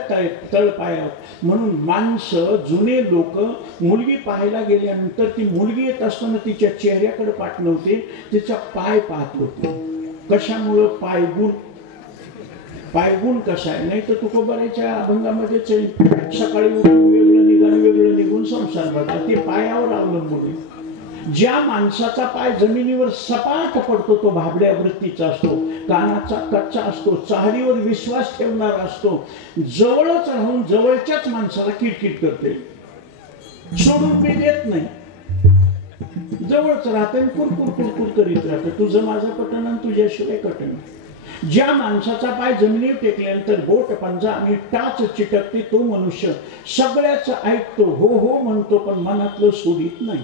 तळपायावर. म्हणून माणसं, जुने लोक मुलगी पाहायला गेल्यानंतर ती मुलगी येत असताना तिच्या चेहऱ्याकडे पाठ नव्हते, तिचा पाय पाहत होते. कशामुळं? पायगुण. पायगुण कसा आहे? नाही तर तुको बऱ्याच्या अभंगामध्येच सकाळी उठून वेगळं निघून वेगळं निघून संसार बघा. ते पायावर अवलंबून आहे. ज्या माणसाचा पाय जमिनीवर सपाट पडतो तो भाबड्या वृत्तीचा असतो, कानाचा कच्चा असतो, चाहडीवर विश्वास ठेवणारा असतो. जवळच राहून जवळच्याच माणसाला किटकिट करते, सोडून पे देत नाही. जवळच राहते, कुरकुर कुरकुर करीत राहते. तुझं माझं पटन आणि तुझ्याशिवाय कटन. ज्या माणसाचा पाय जमिनीवर टेकल्यानंतर बोट, पंजा आणि टाच चिटकते तो मनुष्य सगळ्याच ऐकतो, हो हो म्हणतो, पण मनातलं सोडित नाही.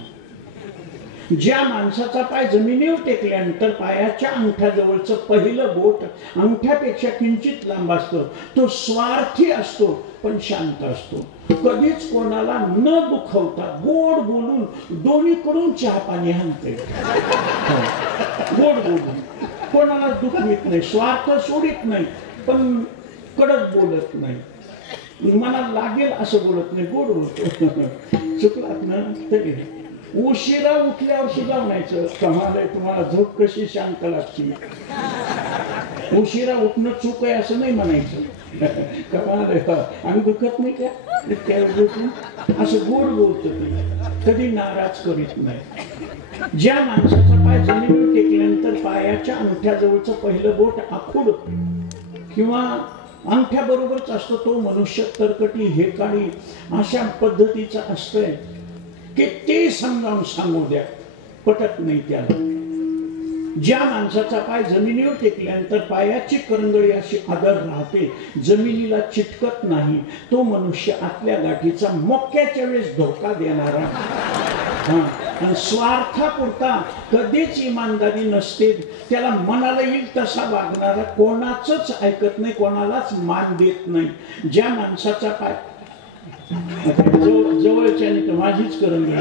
ज्या माणसाचा पाय जमिनीवर टेकल्यानंतर पायाच्या अंगठ्याजवळचं पहिलं बोट अंगठ्यापेक्षा किंचित लांब असतं, तो स्वार्थी असतो पण शांत असतो. कधीच कोणाला न दुखवता गोड बोलून दोन्हीकडून चहा पाणी हाणते. गोड बोलून कोणाला दुखवित नाही, स्वार्थ सोडित नाही, पण कडक बोलत नाही. मला लागेल असं बोलत नाही, गोड बोलतो. चुकलात ना तरी उशिरा उठल्यावर सुद्धा म्हणायचं, कमाल आहे तुम्हाला, झोप कशी शांत लागते. उशिरा उठणं चूक आहे असं नाही म्हणायचं. कमाल आहे, आम्ही दुखत नाही का असं गोड बोलतो. ते कधी नाराज करीत नाही. ज्या माणसाचा पाय जमिनीवर टेकल्यानंतर पायाच्या अंगठ्याजवळचं पहिलं बोट आखूड किंवा अंगठ्याबरोबरच असतो तो मनुष्य तरकटी, हेकाळी अशा पद्धतीचा असतोय की ते समजावून सांगू द्या, पटत नाही त्याला. ज्या माणसाचा पाय जमिनीवर टेकल्यानंतर पायाची करंगळी अशी आदर राहते, जमिनीला चिटकत नाही, तो मनुष्य आतल्या गाठीचा मोक्याच्या वेळेस धोका देणारा. आणि स्वार्थापुरता कधीच इमानदारी नसते. त्याला मनाला येईल तसा वागणारा, कोणाचंच ऐकत नाही, कोणालाच मान देत नाही. ज्या माणसाचा पाय जवळच्या माझीच करंगळी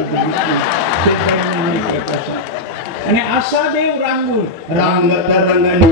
आणि असा देव रांगून रांगत रंगणी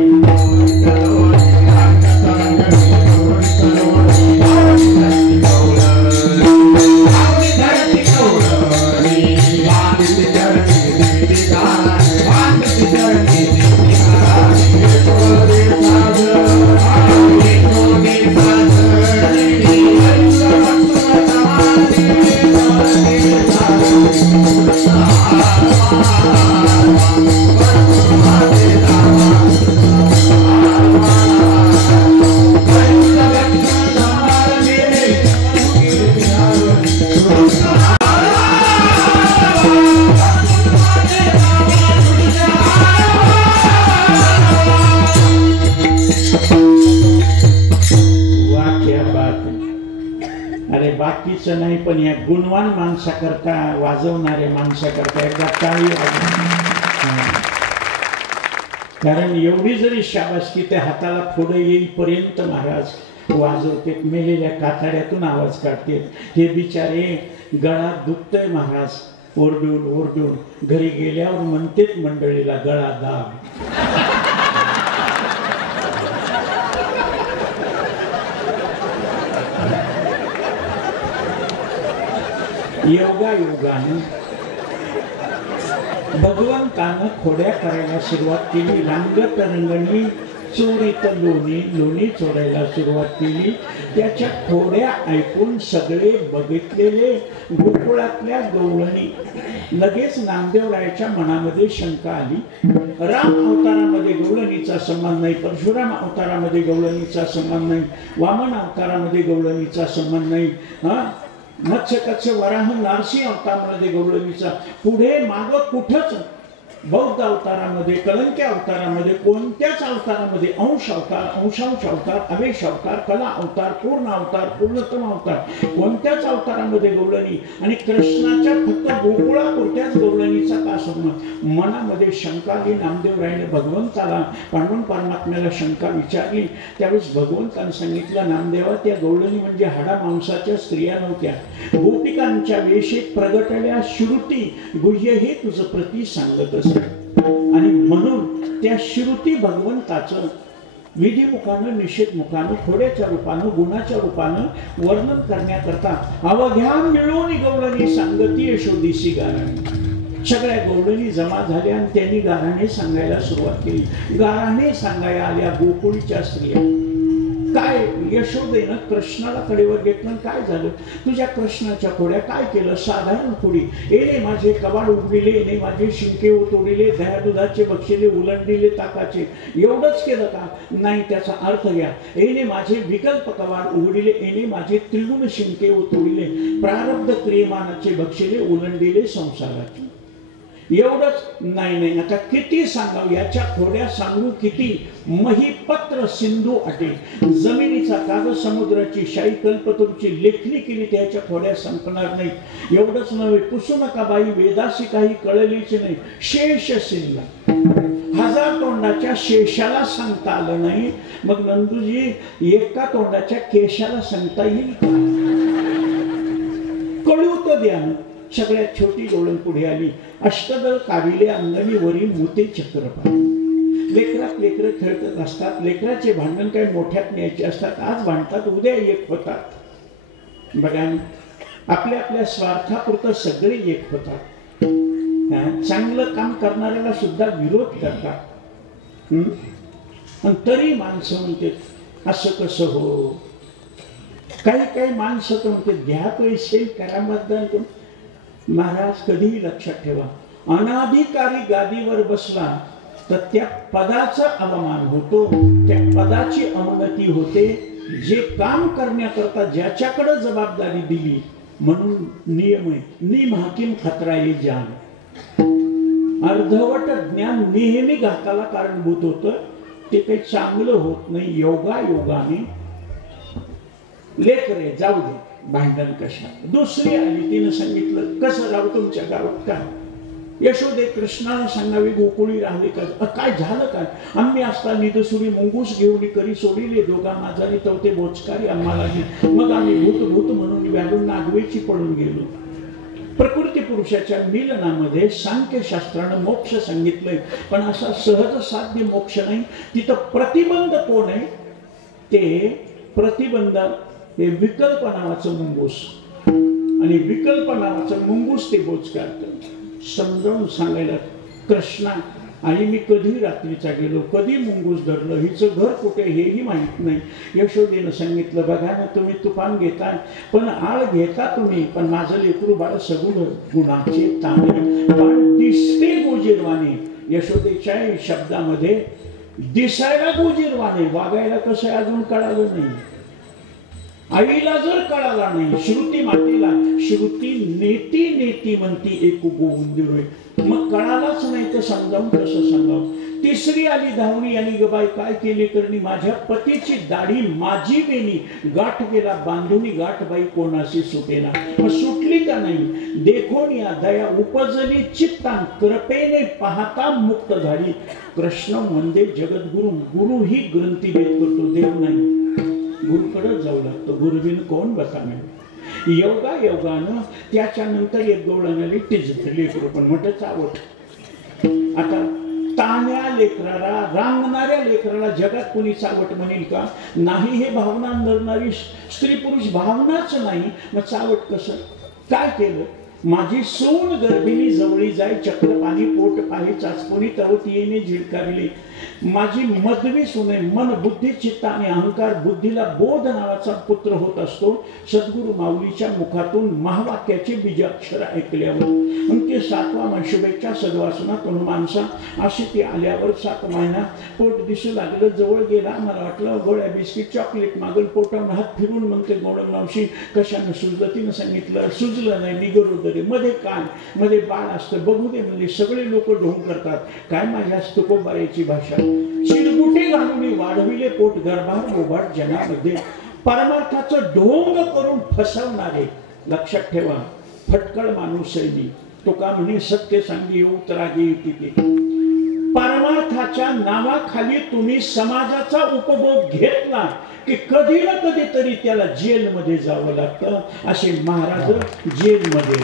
बाकीचं नाही, पण या गुणवान माणसाकरता, वाजवणाऱ्या माणसाकरता एकदा टाळी वाजवा. कारण एवढी जरी शाबासकी त्या हाताला पुढे येईपर्यंत महाराज वाजवते, मेलेल्या कातड्यातून आवाज काढते. हे बिचारे गळा दुखतोय महाराज, ओरडून ओरडून. घरी गेल्यावर म्हणतेच मंडळीला गळा दाब. योगा योगाने भगवंतानं खोड्या करायला सुरुवात केली. रंगत रंगणी चोरीत लोणी, लोणी चोरायला सुरुवात केली. त्याच्या खोड्या ऐकून सगळे बघितलेले गोकुळातल्या गवळणी लगेच नामदेवरायाच्या मनामध्ये शंका आली. राम अवतारामध्ये गवळणीचा संबंध नाही, परशुराम अवतारामध्ये गवळणीचा संबंध नाही, वामन अवतारामध्ये गवळणीचा संबंध नाही, मत्स्य कच्छ वराह नारसिंह अवतारामध्ये गवळणीचा, पुढे माग कुठंच बौद्ध अवतारामध्ये, कलंक्या अवतारामध्ये, कोणत्याच अवतारामध्ये अंश अवतार, अंशांश अवतार, अवेश अवतार, कला अवतार, पूर्ण अवतार, पूर्णतम अवतार, कोणत्याच अवतारामध्ये गवळणी आणि कृष्णाच्या फक्त गोकुळापुरत्याच गवळणीचा का संबंध? मनामध्ये शंका आली. नामदेवरायाने भगवंताला, पांडुरंग परमात्म्याला शंका विचारली. त्यावेळेस भगवंताने सांगितलं, नामदेवा, त्या गवळणी म्हणजे हाडा मांसाच्या स्त्रिया नव्हत्या, गोपिकांच्या वेशेत प्रगटल्या श्रुती गुह्य हे तुझं प्रती सांगत असत. आणि म्हणून त्या श्रुती भगवंताचं विधिमुखानं, निषेधमुखानं, खोड्याच्या रूपानं, गुणाच्या रूपानं वर्णन करण्याकरता अवघ्या मिळून गवळणी सांगती यशोदीसी गाराणी. सगळ्या गवळणी जमा झाल्या आणि त्यांनी गाराणे सांगायला सुरुवात केली. गाराणे सांगायला आल्या गोकुळच्या स्त्रिया. काय यशोदेनं कृष्णाला कडेवर घेतलं, काय झालं? तुझ्या कृष्णाच्या खोड्या काय केलं? साधारण खोडी. एने माझे कबाड उघडिले, एने माझे शिंके तोडिले, दह्या दुधाचे बक्षिले उलंडले ताकाचे. एवढंच केलं का? नाही, त्याचा अर्थ घ्या. एने माझे विकल्प कबाड उघडिले, एने माझे त्रिगुण शिंके तोडिले, प्रारब्ध क्रियमानाचे बक्षिले उलंडले संसाराचे. एवढंच नाही. नाही, आता किती सांगावं? याच्या खोड्या सांगू किती? महिपत्र सिंधू अटे. जमिनीचा कागद, समुद्राची शाई, कल्पतरूची लेखणी केली, त्याच्या खोड्या संपणार नाही. एवढंच नव्हे, पुसू नका बाई, वेदासी काही कळलीच नाही. शेष शिल्ला, हजार तोंडाच्या शेषाला सांगता आलं नाही. मग नंदूजी, एका तोंडाच्या केशाला सांगता येईल का? कळू तर द्या. सगळ्यात छोटी गवळण पुढे आली. अष्टदल काविले अंगणीवरी मोते चक्रपाणी. लेकरात लेकरं खेळतच असतात. लेकराचे भांडण काय मोठ्यात न्यायचे असतात. आज भांडतात, उद्या एक होतात. बघा, आपल्या आपल्या स्वार्थापुरतं सगळे एक होतात. चांगलं काम करणाऱ्याला सुद्धा विरोध करतात. आणि तरी माणसं म्हणते असं कसं हो? काही काही माणसं तर म्हणते द्या पैसे, करा मतदान. महाराज, कधीही लक्षात ठेवा, अनाधिकारी गादीवर बसला तर त्या पदाचा अवमान होतो, त्या पदाची अवनती होते. जे काम करण्याकरता ज्याच्याकडे जबाबदारी दिली, म्हणून नियम आहे, निम हाकीम खतरा ये जान. अर्धवट ज्ञान नेहमी घाताला कारणभूत होतं. ते काही चांगलं होत नाही. योगाने लेकरे जाऊ दे, भांडण कशा. दुसरी आली, तिनं सांगितलं, कसं राहू तुमच्या गावात? काय यशोदे कृष्णाला सांगावी, गोकुळी राहावी का? काय झालं काय? आम्ही असता निदसुरी मुंगूस घेऊन करी सोडिले, दोघा माझारी तवते बोचकारी आम्हाला. मग आम्ही भूत भूत म्हणून व्याडून नागवेची पडून गेलो. प्रकृती पुरुषाच्या मिलनामध्ये सांख्यशास्त्रानं मोक्ष सांगितलंय, पण असा सहज साध्य मोक्ष नाही. तिथं प्रतिबंध कोण आहे? ते प्रतिबंध हे विकल्प नावाचं मुंगूस. आणि विकल्प नावाचं मुंगूस ते बोचकारतं. समजावून सांगायला, कृष्णा, आणि मी कधी रात्रीचा गेलो, कधी मुंगूस धरलं, हिचं घर कुठे हेही माहीत नाही. यशोदेनं सांगितलं, बघा ना, तुम्ही तुफान घेता, पण आळ घेता तुम्ही, पण माझं लेकरू बाळ सगुण गुणाचे ताणे, बाळ दिसते गोजीरवाने. यशोदेच्या शब्दामध्ये दिसायला गोजीरवाने, वागायला कसं अजून कळालं नाही. आईला जर कळाला नाही, श्रुती मातेला, श्रुती नेती नेती म्हणती एक गोविंद. मग कळालाच नाही तर समजावून कसं सांगावं? तिसरी आली धावणी, आणि गबाई काय केली करणी, माझ्या पतीची दाढी माझी बेनी, गाठ गेला बांधुनी गाठ बाई कोणाशी सुटेना. मग सुटली का नाही? देखोन या दया उपजली चित्तान, कृपेने पाहता मुक्त झाली. कृष्ण म्हणजे जगद्गुरु. गुरु ही ग्रंथी भेद करतो, देव नाही. गुरुकडे जाऊ लागतो. गुरुविन कोण बसावे? योगानं त्याच्यानंतर एक गवळण आली, लेकरू पण म्हटलं चावट. आता ताण्या लेकराला, रांगणाऱ्या लेकराला जगात कोणी चावट म्हणेल का? नाही. हे भावना नरणारी स्त्री पुरुष भावनाच नाही, मग चावट कसं? काय केलं? माझी सून गर्भिणी जवळी जाय, चक्रपाणी पोट पाहे चाचपुनी तवती येणे झिडकाविले. माझी मधवी सुने मन बुद्धी चित्त आणि अहंकार बुद्धीला बोध नावाचा पुत्र होत असतो. सद्गुरु माऊलीच्या मुखातून महावाक्याचे बीजाक्षर ऐकल्यावर आणि ते 7वा शुभेच्छा सद्वासनातून माणसा अशी ती आल्यावर 7 महिना पोट दिसू लागलं. जवळ गेला, मला वाटलं गोळ्या बिस्किट चॉकलेट मागल. पोटावर हात फिरून म्हणते गोडम मावशी कशानं सुजलं? तिनं सांगितलं सुजलं नाही, निगरोदरी मध्ये काय मध्ये बाळ असतं, बघू दे म्हणजे. सगळे लोक ढोंग करतात, काय माझ्या तुकोबाराची भाषा. चिरगुटे घालून वाढविले पोट गर्भार मोभाट जनामध्ये. परमार्थाचं ढोंग करून फसवणारे, लक्षात ठेवा, फटकळ माणूस आहे मी. तुका म्हणे सत्य सांगी उतरागी तिथे. परमार्थाच्या नावाखाली तुम्ही समाजाचा उपभोग घेतला की कधी ना कधीतरी त्याला जेलमध्ये जावं लागतं. असे महाराज जेलमध्ये.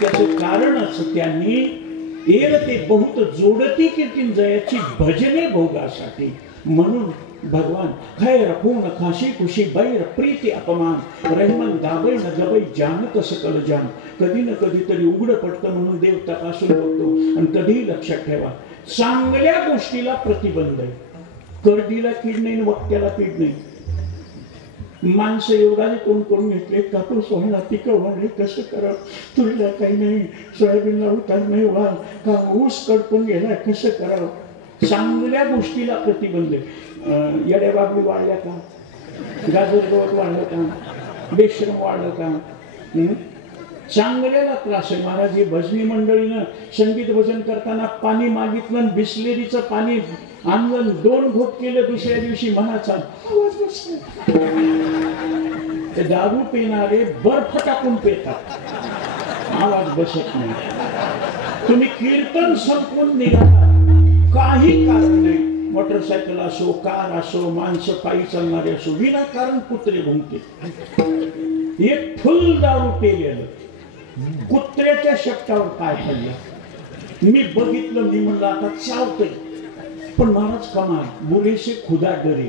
त्याचं कारणच त्यांनी ते बहुत जोडती कीर्तीन जयाची भजने भोगासाठी. म्हणून भगवान खैर खून खाशी खुशी बैर प्रीती अपमान रहमन दाबई न जबई जानत सकल जान. कधी ना कधीतरी उघड पडतं म्हणून देव तपासून बघतो. आणि कधी लक्षात ठेवा, चांगल्या गोष्टीला प्रतिबंध आहे. करडीला कीड नाही, वक्त्याला कीड नाही. माणसं एवढाने कोण करून घेतले, कापूस वाढला, पिकं वाढली, कसं करावं? तुरीला काही नाही, सोयाबीनला उतार नाही व्हाल का, ऊस कडकून गेला, कसं करावं? चांगल्या गोष्टीला प्रतिबंध. येड्या बाबली वाढल्या का, गाजर गवत वाढलं का, बेश्रम वाढलं का? चांगल्याला त्रास आहे. महाराज, भजनी मंडळीनं संगीत भजन करताना पाणी मागितलं, बिस्लेरीचं पाणी आणलं, 2 घोट केलं, दुसऱ्या दिवशी म्हणाचा आवाज बसला. ते दारू पिणारे बर्फ टाकून पेतात, आवाज बसत नाही. तुम्ही कीर्तन संपून निघा, काही कारण नाही. मोटरसायकल असो, कार असो, माणसं पायी चालणारे असो, विनाकारण कुत्रे भुंकते. एक फुल दारू पेलेलं कुत्र्याच्या शेपटावर पाय पडला. मी बघितलं, मी म्हणलं आता चावतंय. पण महाराज कमाल, बुरेसे खुदा डरे.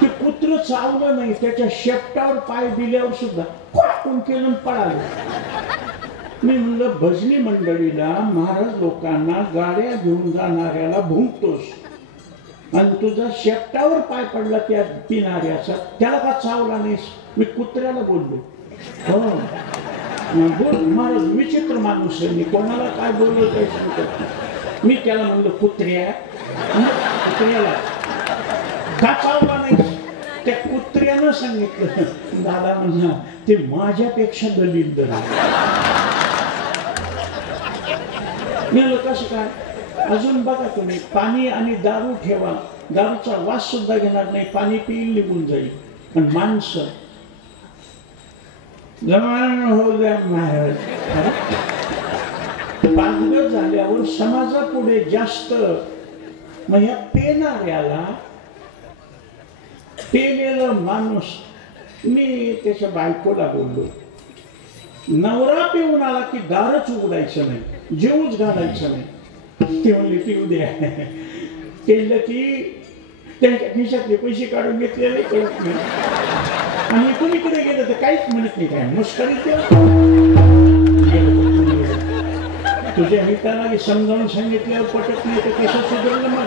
ते कुत्र चावलं नाही, त्याच्या शेपटावर पाय दिल्यावर सुद्धा कोण केलं पळालं. मी म्हणलं भजनी मंडळीला, महाराज लोकांना गाड्या घेऊन जाणाऱ्याला भुंकतोस आणि तुझा शेपटावर पाय पडला त्या पिणाऱ्याचा, त्याला का चावला नाहीस? मी कुत्र्याला बोललो. हो बोल महाराज, विचित्र माणूस आहे, मी कोणाला काय बोललो काही सांगतो. मी त्याला म्हणलं कुत्र्या, कुत्र्याला का चावला नाही? त्या कुत्र्यानं सांगितलं. दादा म्हणला ते माझ्यापेक्षा दलिंदर. मी कसं काय? अजून बघा तुम्ही, पाणी आणि दारू ठेवा, दारूचा वास सुद्धा घेणार नाही, पाणी पिईल निघून जाईल. पण माणसं पाचगत झाल्यावर समाजापुढे जास्त. मग या पेणाऱ्याला, पेलेलं माणूस, मी त्याच्या बायकोला बोललो, नवरा पिऊन आला की दारच उघडायचं नाही, जेवूच घालायचं नाही. ते म्हणले पिऊ द्या. केलं की त्यांच्या खिशातले पैसे काढून घेतलेले कळत नाही. आणि कुणीकडे गेलं तर काहीच म्हणत नाही, काय मुस्करी तुझ्या हिताला समजावून सांगितल्यावर पटत नाही तर कसं सुधारलं? मग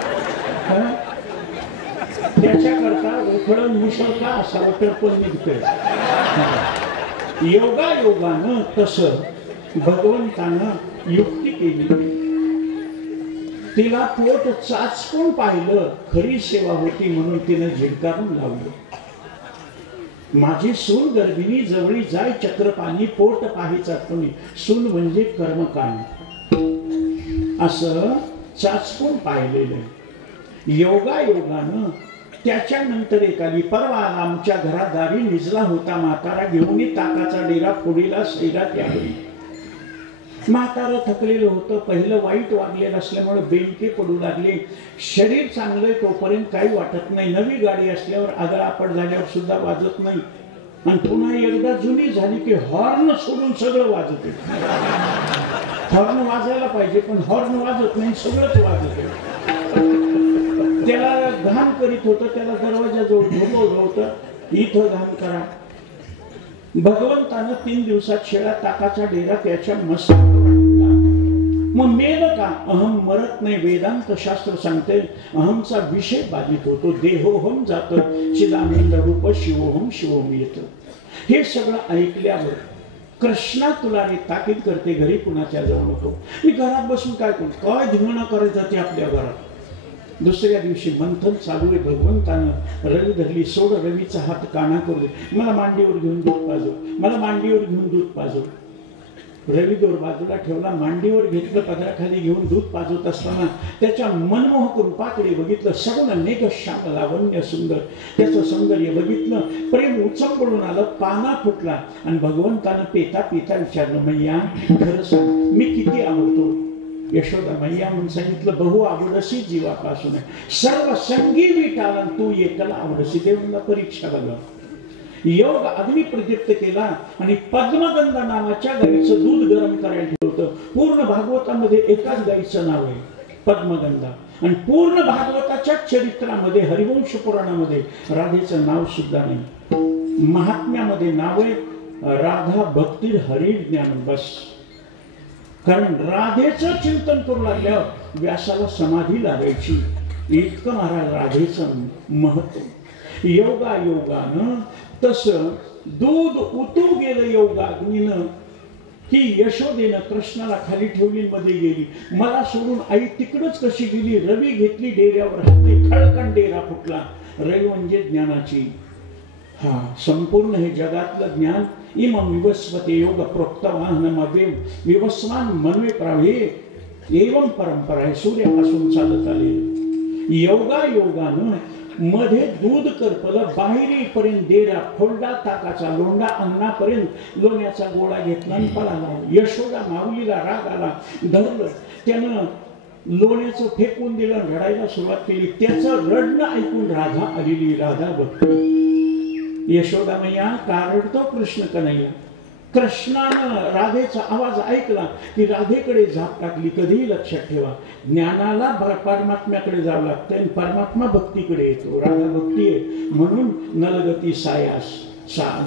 त्याच्याकरता उखळून मुसळता असावं तर पण निघतंय. योगायोगानं तसं भगवंतानं युक्ती केली. तिला पोट चाचपून पाहिलं, खरी सेवा होती म्हणून तिने झिडकारून लावलं. माझी सून गर्भिणी जवळी जाय, चक्रपाणी पोट पाही चाचपुनी. सून म्हणजे कर्मकांड, असं चाचपून पाहिलेलं. योगायोगानं त्याच्यानंतर एकाली परवा आमच्या घरादारी निजला होता म्हातारा, घेऊन ताकाचा डेरा फोडीला शरीरात यावी. म्हातारं थकलेलं होतं, पहिलं वाईट वागलेलं असल्यामुळे बेंके पडू लागले. शरीर चांगलं तोपर्यंत काही वाटत नाही, नवी गाडी असल्यावर आदळापड झाल्यावर सुद्धा वाजत नाही. आणि पुन्हा एकदा जुनी झाली की हॉर्न सोडून सगळं वाजते. हॉर्न वाजायला पाहिजे पण हॉर्न वाजत नाही, सगळंच वाजत. त्याला घाण करीत होतं, त्याला दरवाजाजवळ झोपवलं होतं, इथं घाण करा. भगवंतानं 3 दिवसात शेळा ताकाचा डेरा त्याच्या मस्तकावर आणला. मग मेल का? अहम मरत नाही. वेदांत शास्त्र सांगते अहमचा विषय बाधित होतो. देहोहम जात चिदानंद रूप शिवोहम शिवोहम येत. हे सगळं ऐकल्यावर कृष्णा तुला रे ताकीद करते, घरी कुणाच्या जाऊ नको. मी घरात बसून काय करू? काय धिंगणा करायचं ते आपल्या घरात. दुसऱ्या दिवशी मंथन चालू आहे. भगवंतानं रवी धरली. सोड रवीचा हात काना करू दे. मला मांडीवर घेऊन दूध पाजव, मला मांडीवर घेऊन दूध पाजव. रवी दोर बाजूला ठेवला, मांडीवर घेतलं, पदराखाली घेऊन दूध पाजवत असताना त्याच्या मनमोहक रूपाकडे बघितलं. सगळं नेक श्याम लावण्य सुंदर, त्याचं सौंदर्य बघितलं. प्रेम उचंबळून आलं, पाना फुटला. आणि भगवंतानं पेता पेता विचारलं, मैया खरं सांग मी किती आवडतो? यशोदा मैया म्हणून सांगितलं, बहु आवडसी जीवापासून सर्व संगी विटाला तू एकला आवडसी. देवांना परीक्षा बघा. योग अग्नी प्रदीप्त केला आणि पद्मगंधा नावाच्या गाईचं दूध गरम करायला ठेवलं. पूर्ण भागवतामध्ये एकाच गाईचं नाव आहे पद्मगंधा. आणि पूर्ण भागवताच्या चरित्रामध्ये हरिवंश पुराणामध्ये राधेचं नाव सुद्धा नाही. महात्म्यामध्ये नाव आहे राधा भक्ती हरी ज्ञान. बस. कारण राधेचं चिंतन करू लागल्यावर व्यासाला समाधी लागायची. इतकं महाराज राधेचं महत्व. योगायोगानं तसं दूध उतू गेलं योगाग्नीनं. ही यशोदेनं कृष्णाला खाली ठेवली, मध्ये गेली. मला सोडून आई तिकडच कशी गेली? रवी घेतली डेऱ्यावर, खळकण डेरा फुटला. रवी म्हणजे ज्ञानाची. हा संपूर्ण हे जगातलं ज्ञान इमं विवस्वते योग प्रोक्तवाहनमवेम विवस्वान मनवे प्रावे एवं परंपरा आहे. सूर्यापासून चालत आले. योगायोगानं मध्ये दूध करपलं, बाहेरीपर्यंत डेरा फोडला, ताकाचा लोंडा अन्नापर्यंत लोण्याचा गोळा घेतला आणि पळाला. यशोदा माऊलीला राग आला, धरलं. त्यानं लोण्याचं फेकून दिलं, रडायला सुरुवात केली. त्याचं रडणं ऐकून राधा आलेली. राधा भक्ती. यशोदा मैया का रडतो कृष्ण कन्हैया? कृष्णानं राधेचा आवाज ऐकला की राधेकडे झाप टाकली. कधीही लक्षात ठेवा, ज्ञानाला परमात्म्याकडे जावं लागतं आणि परमात्मा भक्तीकडे येतो. राधा भक्ती आहे म्हणून नलगती सायास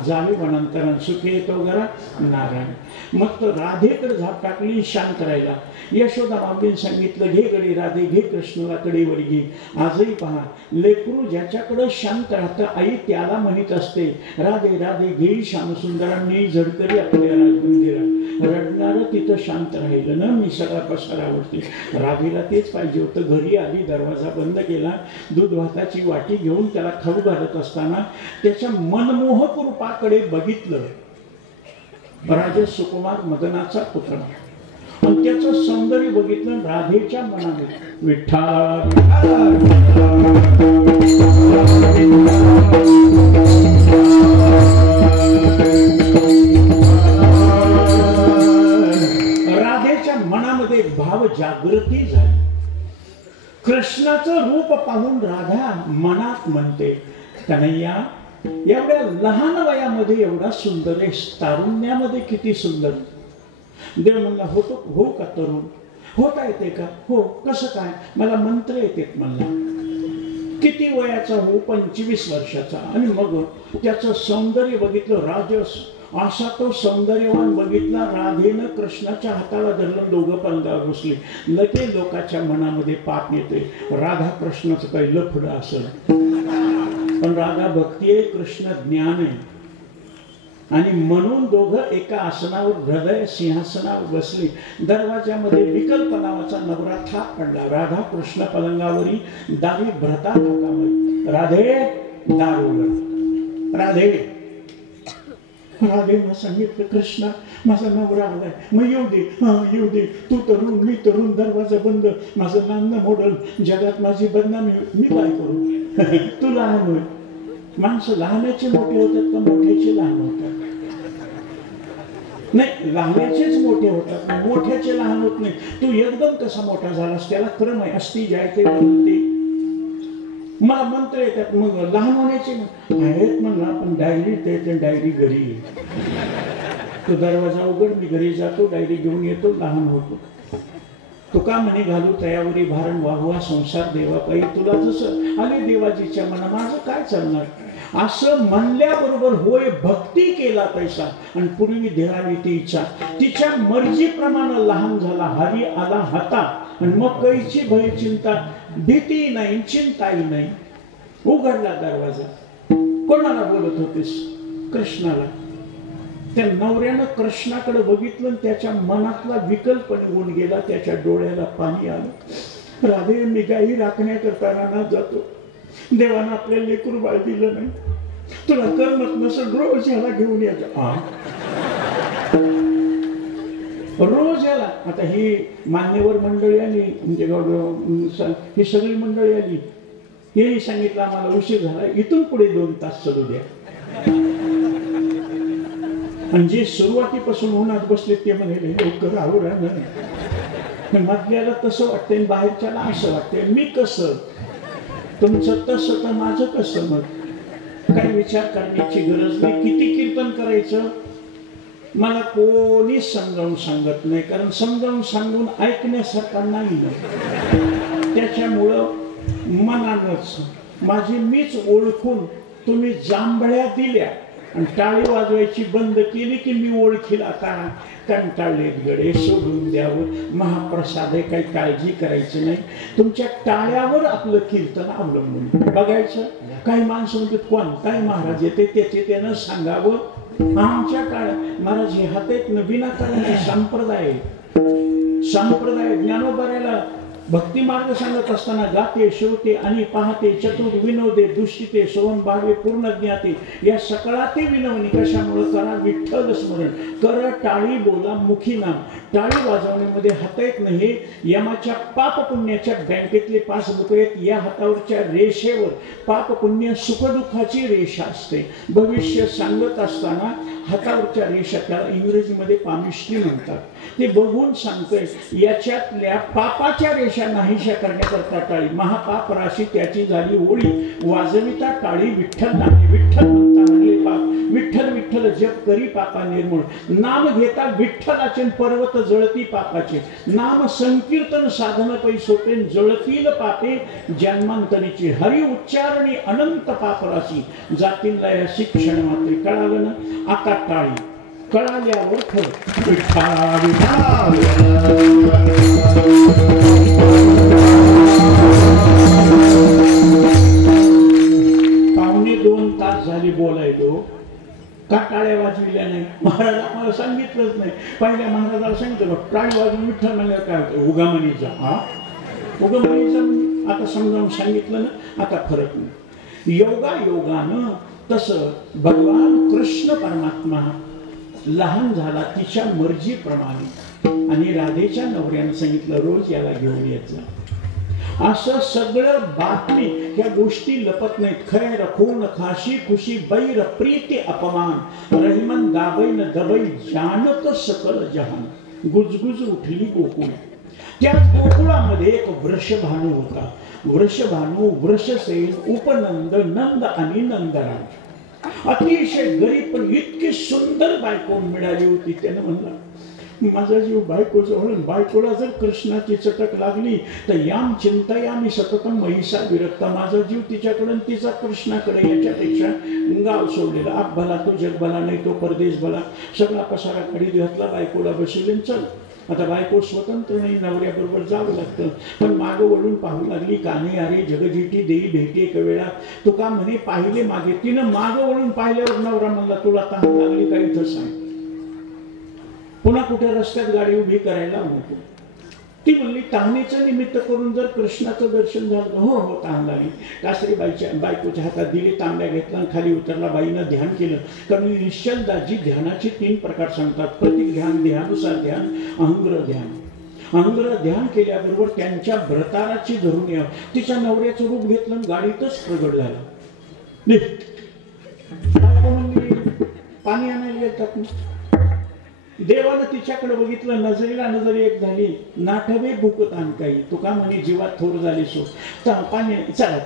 जावे वनांतरान सुखे येतो घरा नारायण. मग तर राधेकडे झाप टाकली शांत राहिला. यशोदा माऊलीने सांगितलं, घे गडी राधे, घे कृष्णाला कडेवर घे. आजही पहा, लेकरू ज्याच्याकडे शांत राहतं आई त्याला म्हणत असते, राधे राधे घे श्यामसुंदरांनी झडकरी आपल्या राजमंदिरात. रडणारं तिथं शांत राहिलं ना, मी सगळा पसार आवडते. राधेला तेच पाहिजे होतं. घरी आली, दरवाजा बंद केला, दूध भाताची वाटी घेऊन त्याला खाऊ घालत असताना त्याच्या मनमोहक रूपाकडे बघितलं. राजे सुकुमार मदनाचा पुत्र आणि त्याचं सौंदर्य बघितलं. राधेच्या मनाने विठ्ठल राधेच्या मनामध्ये भाव जागृती झाली. कृष्णाचं रूप पाहून राधा मनात म्हणते, कन्हैया एवढ्या लहान वयामध्ये एवढा सुंदर आहे, तारुण्यामध्ये किती सुंदर. देव म्हणला, होतो हो का तरुण? होता येते का? हो. कसं काय? मला मंत्र येतात म्हणला. किती वयाचा हो? 25 वर्षाचा. आणि मग त्याचं सौंदर्य बघितलं. राजस असा तो सौंदर्यवान बघितला. राधेनं कृष्णाच्या हाताला धरलं, दोघं पंगावर बसले. लगे लोकांच्या मनामध्ये पाप येते, राधा कृष्णाचं काही लफडं असेल. पण राधा भक्ती आहे, कृष्ण ज्ञान आहे. आणि म्हणून दोघं एका आसनावर हृदय सिंहासनावर बसले. दरवाजामध्ये विकल्प नावाचा नवरा थाप पडला. राधा कृष्ण पलंगावरी दारी भ्रता हातामध्ये. राधे दार उघड. राधे राधेनं सांगितलं, कृष्णा माझा नवरा आलाय, मग येऊ दे. येऊ दे. तू तरुण, मी तरुण, दरवाजा बंद, माझं नांद मोडल, जगात माझी बदनामी, मी काय करू? तू लहान होय. माणसं लहानाचे मोठे होतात का मोठ्याचे लहान होतात? नाही, लहानाचेच मोठे होतात, मोठ्याचे लहान होत नाही. तू एकदम कसा मोठा झालास? त्याला क्रम आहे. असती जायते बनते. मला मंत्र येतात. मग लहान होण्याचे आहेत म्हणला, पण डायरी ते डायरी घरी. तो दरवाजा उघड, मी घरी जातो, डायरी घेऊन येतो, लहान होतो. तुका म्हणे, घालू तयावरी भारण वाहवा संसार देवा पायी. तुला जसं आले देवाजीच्या मना, माझं काय चालणार? असं म्हणल्याबरोबर होय भक्ती केला पैसा आणि पूर्वी देहावी ती इच्छा तिच्या मर्जीप्रमाणे लहान झाला हरी आला हाता आणि मग कैची भय चिंता भीती नाही चिंताही नाही उघडला दरवाजा कोणाला बोलत होतीस कृष्णाला त्या नवऱ्यानं कृष्णाकडे बघितलं आणि त्याच्या मनातला विकल्प निघून गेला त्याच्या डोळ्याला पाणी आलं राधे मी गाई राखण्याकरता रानात जातो देवानं आपल्याला लेकरू बाळ दिलं नाही तुला करमत नसेल रोज ह्याला घेऊन यायचं रोज याला आता ही मान्यवर मंडळी आली म्हणजे ही सगळी मंडळी आली हेही सांगितलं आम्हाला उशीर झाला इथून पुढे 2 तास चालू द्या आणि जे सुरुवातीपासून उन्हात बसले ते म्हणाले लवकर आवरा नाही मधल्याला तसं वाटतंय बाहेरच्याला असं वाटतंय मी कसं तुमचं तसं तर माझं कसं मग काही विचार करण्याची गरज नाही किती कीर्तन करायचं मला कोणीच समजावून सांगत नाही कारण समजावून सांगून ऐकण्यासारखा नाही त्याच्यामुळं मनानच माझी मीच ओळखून तुम्ही जांभळ्या दिल्या आणि टाळी वाजवायची बंद केली की मी ओळखील आता कंटाळलेत गडे सोडून द्यावं महाप्रसाद आहे काही काळजी करायची नाही तुमच्या टाळ्यावर आपलं कीर्तन अवलंबून बघायचं काही माणसं म्हणतात कोणताही महाराज येते त्याचे त्यानं सांगावं आमच्या काळात महाराज हे हात आहेत न विनाकारण संप्रदाय ज्ञानोबाऱ्याला भक्ती मार्ग सांगत असताना गाते शेवते आणि पाहते चतुर विनोदे दुष्टिते सोवन भावे पूर्ण ज्ञाते या सकळाते विनवणी कशामुळे करा विठ्ठल स्मरण कर टाळी बोला मुखी नाम टाळी वाजवण्यामध्ये हात येत नाही यमाच्या पाप पुण्याच्या बँकेतले पासबुक आहेत या हातावरच्या रेषेवर पाप पुण्य सुखदुःखाची रेषा असते भविष्य सांगत असताना हातावरच्या रेषा त्याला इंग्रजीमध्ये पामिष्टी म्हणतात ते बघून सांगतोय याच्यातल्या पापाच्या रेषा नाहीशा करण्याकरता टाळी महापाप राशी त्याची झाली होळी वाजविता टाळी विठ्ठल नामे विठ्ठल म्हणता म्हणले पाप विठ्ठल विठ्ठल जप करी पापा निर्मूळ नाम घेता विठ्ठलाचे पर्वत जळती पापाचे नाम संकीर्तन साधन पै सोपे जळतील पापे जन्मांतरीची हरी उच्चारणी अनंत पाप राशी जातीला या शिक्षण मात्र कळालं ना आता टाळी कळाल्यावर पावणे 2 तास झाली बोलायलो का टाळ्या वाजविल्या नाही महाराज आम्हाला सांगितलंच नाही पहिल्या महाराजाला सांगितलं टाळी वाजवून विठ्ठल म्हणल्यावर काय होतं उगामणीचा उगामणीचा म्हणजे आता समजावून सांगितलं ना आता फरक नाही योगानं तसं भगवान कृष्ण परमात्मा लहान झाला तिच्या मर्जीप्रमाणे आणि राधेच्या नवऱ्यानं सांगितलं रोज याला घेऊन येत जा असं सगळं बातमी ह्या गोष्टी लपत नाहीत खैर खून खाशी खुशी बैर प्रीती अपमान रहिमन दाबैन दबै जानत सकल जहान गुजगुज उठली गोकुळ त्या गोकुळामध्ये एक वृषभानू होता वृषभानू वृषसेन उपनंद नंद आणि नंदराज अतिशय गरीब पण इतकी सुंदर बायको मिळाली होती त्यानं म्हणला माझा जीव बायको जवळ बायकोला जर कृष्णाची चटक लागली तर याम चिंतायामी सततम महिषा विरक्ता माझा जीव तिच्याकडून तिचा कृष्णाकडे याच्यापेक्षा गाव सोडलेला आप भला तो जग भला नाही तो परदेश भला सगळा पसारा कडीत घातला बायकोला बसवले चल आता बायको स्वतंत्र नाही नवऱ्याबरोबर जावं लागतं पण मागं वळून पाहू लागली काने अरे जगजीटी देई भेटे एक वेळा तू का म्हणे पाहिले मागे तिनं मागं वळून पाहिल्यावर नवरा म्हणला तुला तहान लागली का इथं सांग पुन्हा कुठे रस्त्यात गाडी उभी करायला नको ती म्हणली तहानेचं निमित्त करून जर कृष्णाचं दर्शन झालं हो हो तहान लागली कासरी बायकोच्या हातात दिली तांब्या घेतला आणि खाली उतरला बाईनं ध्यान केलं कारण निश्चलदाजी ध्यानाचे 3 प्रकार सांगतात प्रतीक ध्यान देहानुसार ध्यान अहंग्र ध्यान केल्याबरोबर त्यांच्या भ्रताराची धरून यावं तिच्या नवऱ्याचं रूप घेतलं आणि गाडीतच प्रगट झाला पाणी आणायला येतात देवानं तिच्याकडे बघितलं नजरेला नजर एक झाली नाठवे भुकत आण काही तू का म्हणे जीवात थोर झाली सो पाणी चला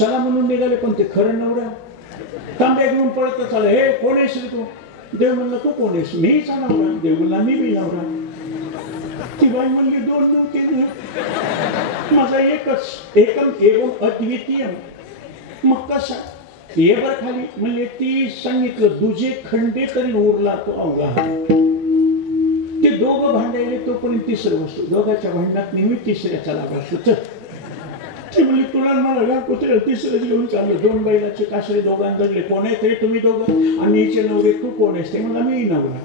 चला म्हणून निघाले पण ते खरं नवरा तांब्या घेऊन पळत चाल हे कोण आहेस तू देव म्हणला तू कोण आहेस मीचा नवरा देव म्हणला मी बी नवरा ती बाई म्हणली 2 नव्हते माझा एकच एकम एवम अद्वितीय मग कसा ये बर खाली म्हणजे ती सांगितलं दुजे खंडे तरी उरला तो अवघा. ते दोघं भांडायले तोपर्यंत तिसरं वस्तू दोघांच्या भांडणात नेहमी तिसऱ्याचा लाभ असतो. चल ते म्हणले तुला मला घ्या कुत्र्याला तिसरंच घेऊन चाललं. दोन बैलाचे कासरे दोघांना जगले. कोण आहे तरी तुम्ही दोघं आणि हिचे नवरे तू कोण आहेस ते म्हणला मी नवरा.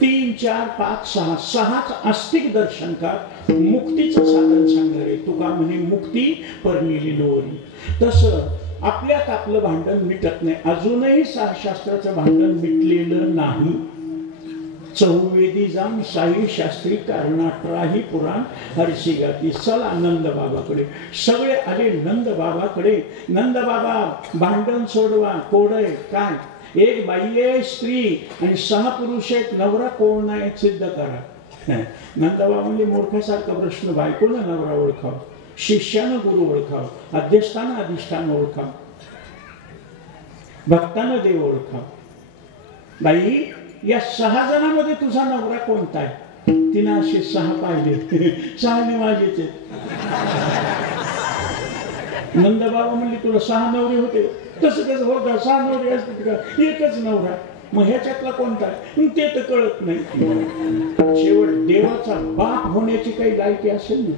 3 4 5 6 6च आस्तिक दर्शनकार मुक्तीचं साधन सांगणारे तुका म्हणे मुक्ती परमिली लोरी. तसं आपल्यात आपलं भांडण मिटत नाही. अजूनही शास्त्राचं भांडण मिटलेलं नाही. चौवेदी जाम साई शास्त्री कारणाटराही पुराण हरशी गाती. चला नंद बाबाकडे. सगळे आले नंद बाबाकडे. नंद बाबा भांडण सोडवा. कोडय काय एक बाई आहे स्त्री आणि 6 पुरुष आहेत. नवरा कोण आहे सिद्ध करा. नंदबाबा म्हणजे मूर्खासारखा प्रश्न. बायकोनं नवरा ओळखाव, शिष्यानं गुरु ओळखाव, अध्यस्थानं अधिष्ठान ओळखाव, भक्तानं देव ओळखाव. बाई या 6 जणांमध्ये तुझा नवरा कोणता आहे. तिनं असे 6 पाहिले. 6 माझेच आहेत. नंदबाबा म्हणले तुला 6 नवरे होते. तसं कसं होतं 6 नवरे असतात का. एकच नवरा. मग ह्याच्यातला कोणता आहे ते तर कळत नाही. शेवट देवाचा बाप होण्याची काही लायकी असेल ना.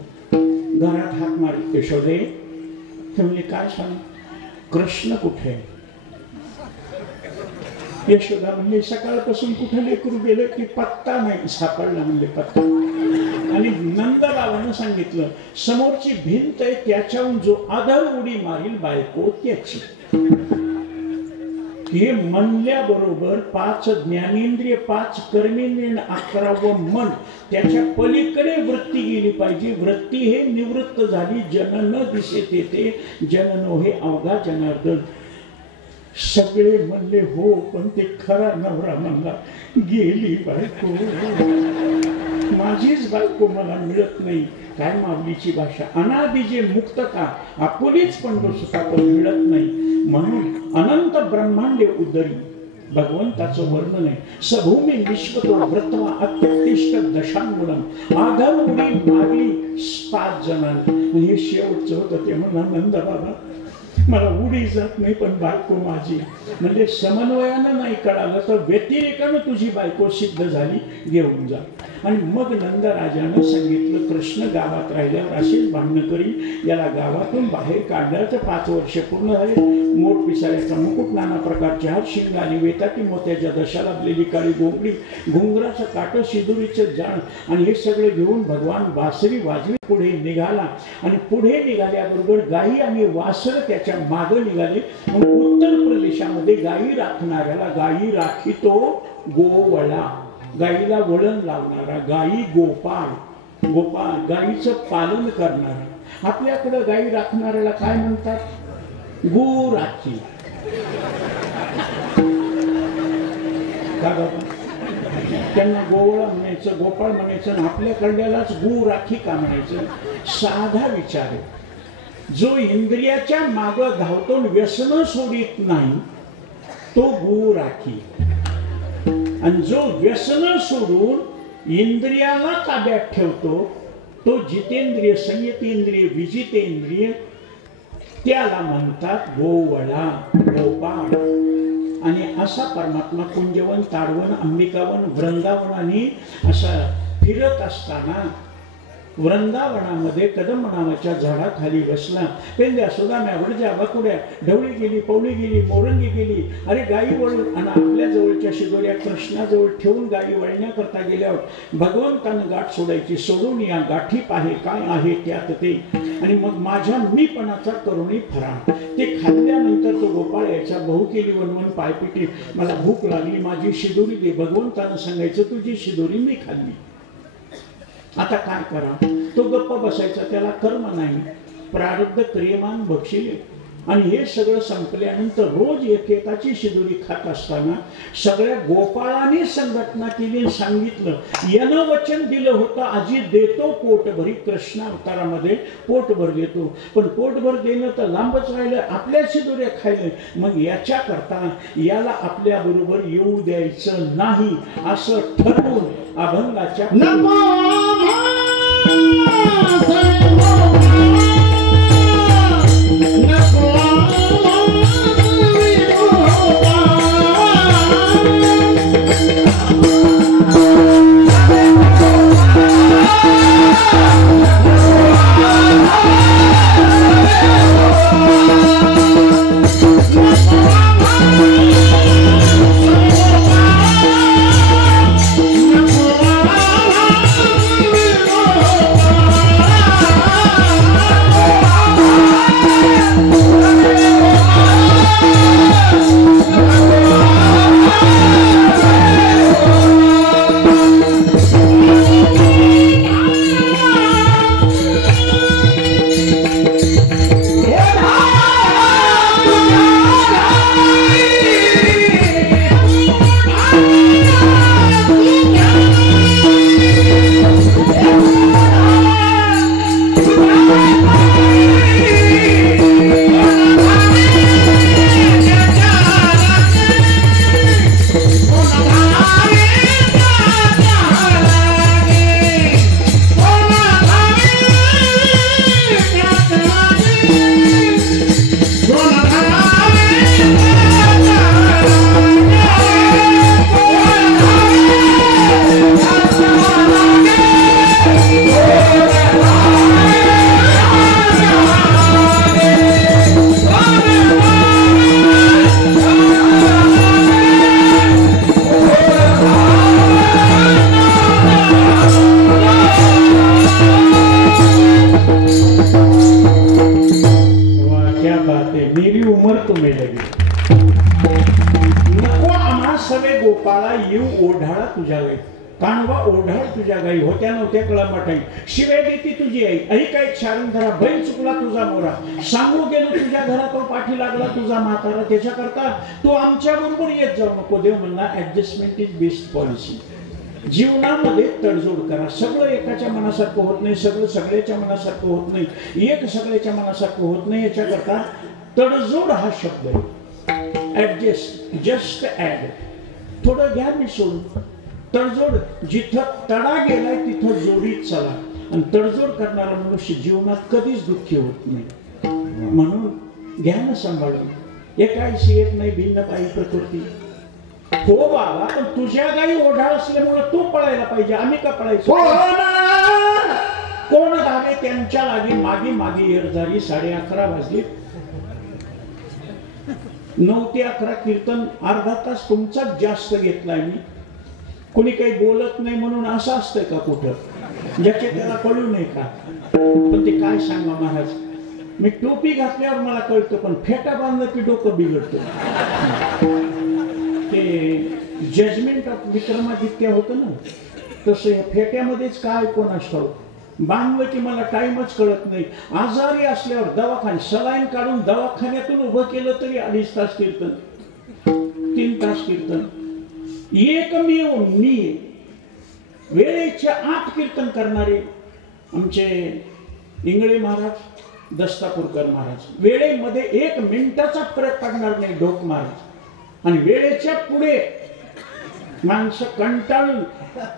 घरात हाक मारित यशोदे. ते म्हणजे काय सांग कृष्ण कुठे आहे. यशोदा म्हणजे सकाळपासून कुठे लेकरू गेलं की पत्ता नाही सापडला. म्हणजे पत्ता. आणि नंदबाबानं सांगितलं समोरची भिंत आहे त्याच्याहून जो आधार उडी मारील बायको त्याची. हे म्हणल्याबरोबर 5 ज्ञानेंद्रिय 5 कर्मेंद्रिय 11वं मन त्याच्या पलीकडे वृत्ती गेली पाहिजे. वृत्ती हे निवृत्त झाली. जन न दिसेत येते जननो हे अवघा जनार्दन. सगळे म्हणले हो पण ते खरा नवरा म्हणला गेली बायको. माझीच बायको मला मिळत नाही. काय माऊलीची भाषा. अनादि जे मुक्तता आपुलीच पण सुखा पण मिळत नाही. म्हणून अनंत ब्रह्मांडे उदरी भगवंताचं वर्णन आहे. सभूमी विश्वतो व्रतवा अत्यतिष्ठ दशांगुणम आधार उडी मारली 5 जणांनी. हे शेवटचं होतं. ते म्हणा नंद बाबा मला उडी जात नाही पण बायको माझी. म्हणजे समन्वयानं नाही कळालं तर व्यतिरेकानं तुझी बायको सिद्ध झाली घेऊन जा. आणि मग नंदराजानं सांगितलं कृष्ण गावात राहिल्यावर अशीच भांडणं करी. याला गावातून बाहेर काढल्याचं 5 वर्ष पूर्ण झाले. मोठ पिसाऱ्याचा मुकुट नाना प्रकारचे हात शिंगाली वेताटी मोत्याच्या दशा लागलेली काळी गोंगडी घुंगराचं काटं शिदुरीचं जाण आणि हे सगळे घेऊन भगवान बासरी वाजवी पुढे निघाला. आणि पुढे निघाल्याबरोबर गायी आणि वासर त्याच्या मागे निघाले. मग उत्तर प्रदेशामध्ये गायी राखणाऱ्याला गायी राखीतो गोवळा. गायीला वळण लावणारा गायी गोपाळ. गोपाळ गायीचं पालन करणारा. आपल्याकडे गायी राखणाऱ्याला काय म्हणतात गो राखी. त्यांना गोवळा म्हणायचं गोपाळ म्हणायचं आणि आपल्याकडल्यालाच गो राखी का म्हणायचं. साधा विचार आहे. जो इंद्रियाच्या मागं धावतो व्यसन सोडित नाही तो गो राखी. आणि जो व्यसन सोडून इंद्रियाला ताब्यात ठेवतो तो जितेंद्रिय संयतेंद्रिय विजितेंद्रिय त्याला म्हणतात गोवळा गोपाळ. आणि असा परमात्मा कुंजवन ताडवन अंबिकावन वृंदावन आणि असा फिरत असताना वृंदावनामध्ये कदम नावाच्या झाडाखाली बसला. पेंद्या सुदाम्या वडज्या बकुड्या ढवळी गेली पवळी गेली मोरंगी गेली. अरे गायी वळून आणि आपल्या जवळच्या शिदोऱ्या कृष्णाजवळ ठेवून गायी वळण्याकरता गेल्यावर भगवंतानं गाठ सोडायची. सोडून या गाठी पाहे काय आहे त्यात ते. आणि मग माझ्या मीपणाचा करुणी फराळ. ते खाल्ल्यानंतर तो गोपाळ यायचा बहु केली वनवन पायपिटी मला भूक लागली माझी शिदोरी दे. भगवंतानं सांगायचं तुझी शिदोरी मी खाल्ली. आता काय करा. तो गप्प बसायचा. त्याला कर्म नाही प्रारब्ध क्रियमान बक्षिले. आणि हे सगळं संपल्यानंतर रोज एकेकाची शिदोरी खात असताना सगळ्या गोपाळाने संघटना केली. सांगितलं यानं वचन दिलं होतं आजी देतो पोटभरी. कृष्ण अवतारामध्ये पोटभर देतो पण पोटभर देणं तर लांबच राहिलं. आपल्या शिदोऱ्या खायला. मग याच्या करता याला आपल्या बरोबर येऊ द्यायचं नाही असं ठरवून अभंगाच्या No सवे गोपाळा येऊ ओढाळा तुझ्या गाई, कानवा ओढाळ तुझ्या गाई, होत्या नव्हत्या कळमठाई, शिवे देती तुझी आई, ऐका एक शारंधरा, बैल चुकला तुझा मोरा, सांगू गेलो तुझ्या घरात तो पाठी लागला तुझा म्हातारा, त्याच्याकरता तू आमच्या बरोबर येत जाऊ नको. देव म्हणला ऍडजस्टमेंट इज बेस्ट पॉलिसी. जीवनामध्ये तडजोड करा. सगळं एकाच्या मनासारखं होत नाही, सगळं सगळ्याच्या मनासारखं होत नाही, एक सगळ्याच्या मनासारखं होत नाही. याच्याकरता तडजोड हा शब्द आहे. ऍडजस्ट, जस्ट ऍड, थोडं घ्या मी सोडून. तडजोड, जिथं तडा गेलाय तिथं जोडीत चला. आणि तडजोड करणारा मनुष्य जीवनात कधीच दुःखी होत नाही. म्हणून घ्या ना सांभाळून. एकाशी येत नाही भिन्न पायी प्रकृती. हो बाबा, पण तुझ्या गाई ओढाळ असल्यामुळे तू पळायला पाहिजे, आम्ही का पळायचं? कोण धावे त्यांच्या लागे, मागे मागे येरझारी. 11:30 वाजले. 9 ते 11 कीर्तन, अर्धा तास तुमचाच जास्त घेतलाय मी. कोणी काही बोलत नाही म्हणून असं असतंय का कुठं? ज्याचे त्याला कळू नये का? पण ते काय सांगा महाराज, मी टोपी घातल्यावर मला कळतं, पण फेटा बांधलं की डोकं बिघडतं. ते जजमेंट ऑफ विक्रमादित्य होतं ना, तसं या फेट्यामध्येच काय कोण असतो. बांधलं की मला टाइमच कळत नाही. आजारी असल्यावर दवाखाने, सलाईन काढून दवाखान्यातून उभं केलं तरी 2.5 तास कीर्तन, 3 तास कीर्तन. एकमेव मी वेळेच्या आत कीर्तन करणारे आमचे इंगळे महाराज, दस्तापूरकर महाराज. वेळेमध्ये 1 मिनिटाचा फरक पडणार नाही ढोक महाराज. आणि वेळेच्या पुढे माणसं कंटाळून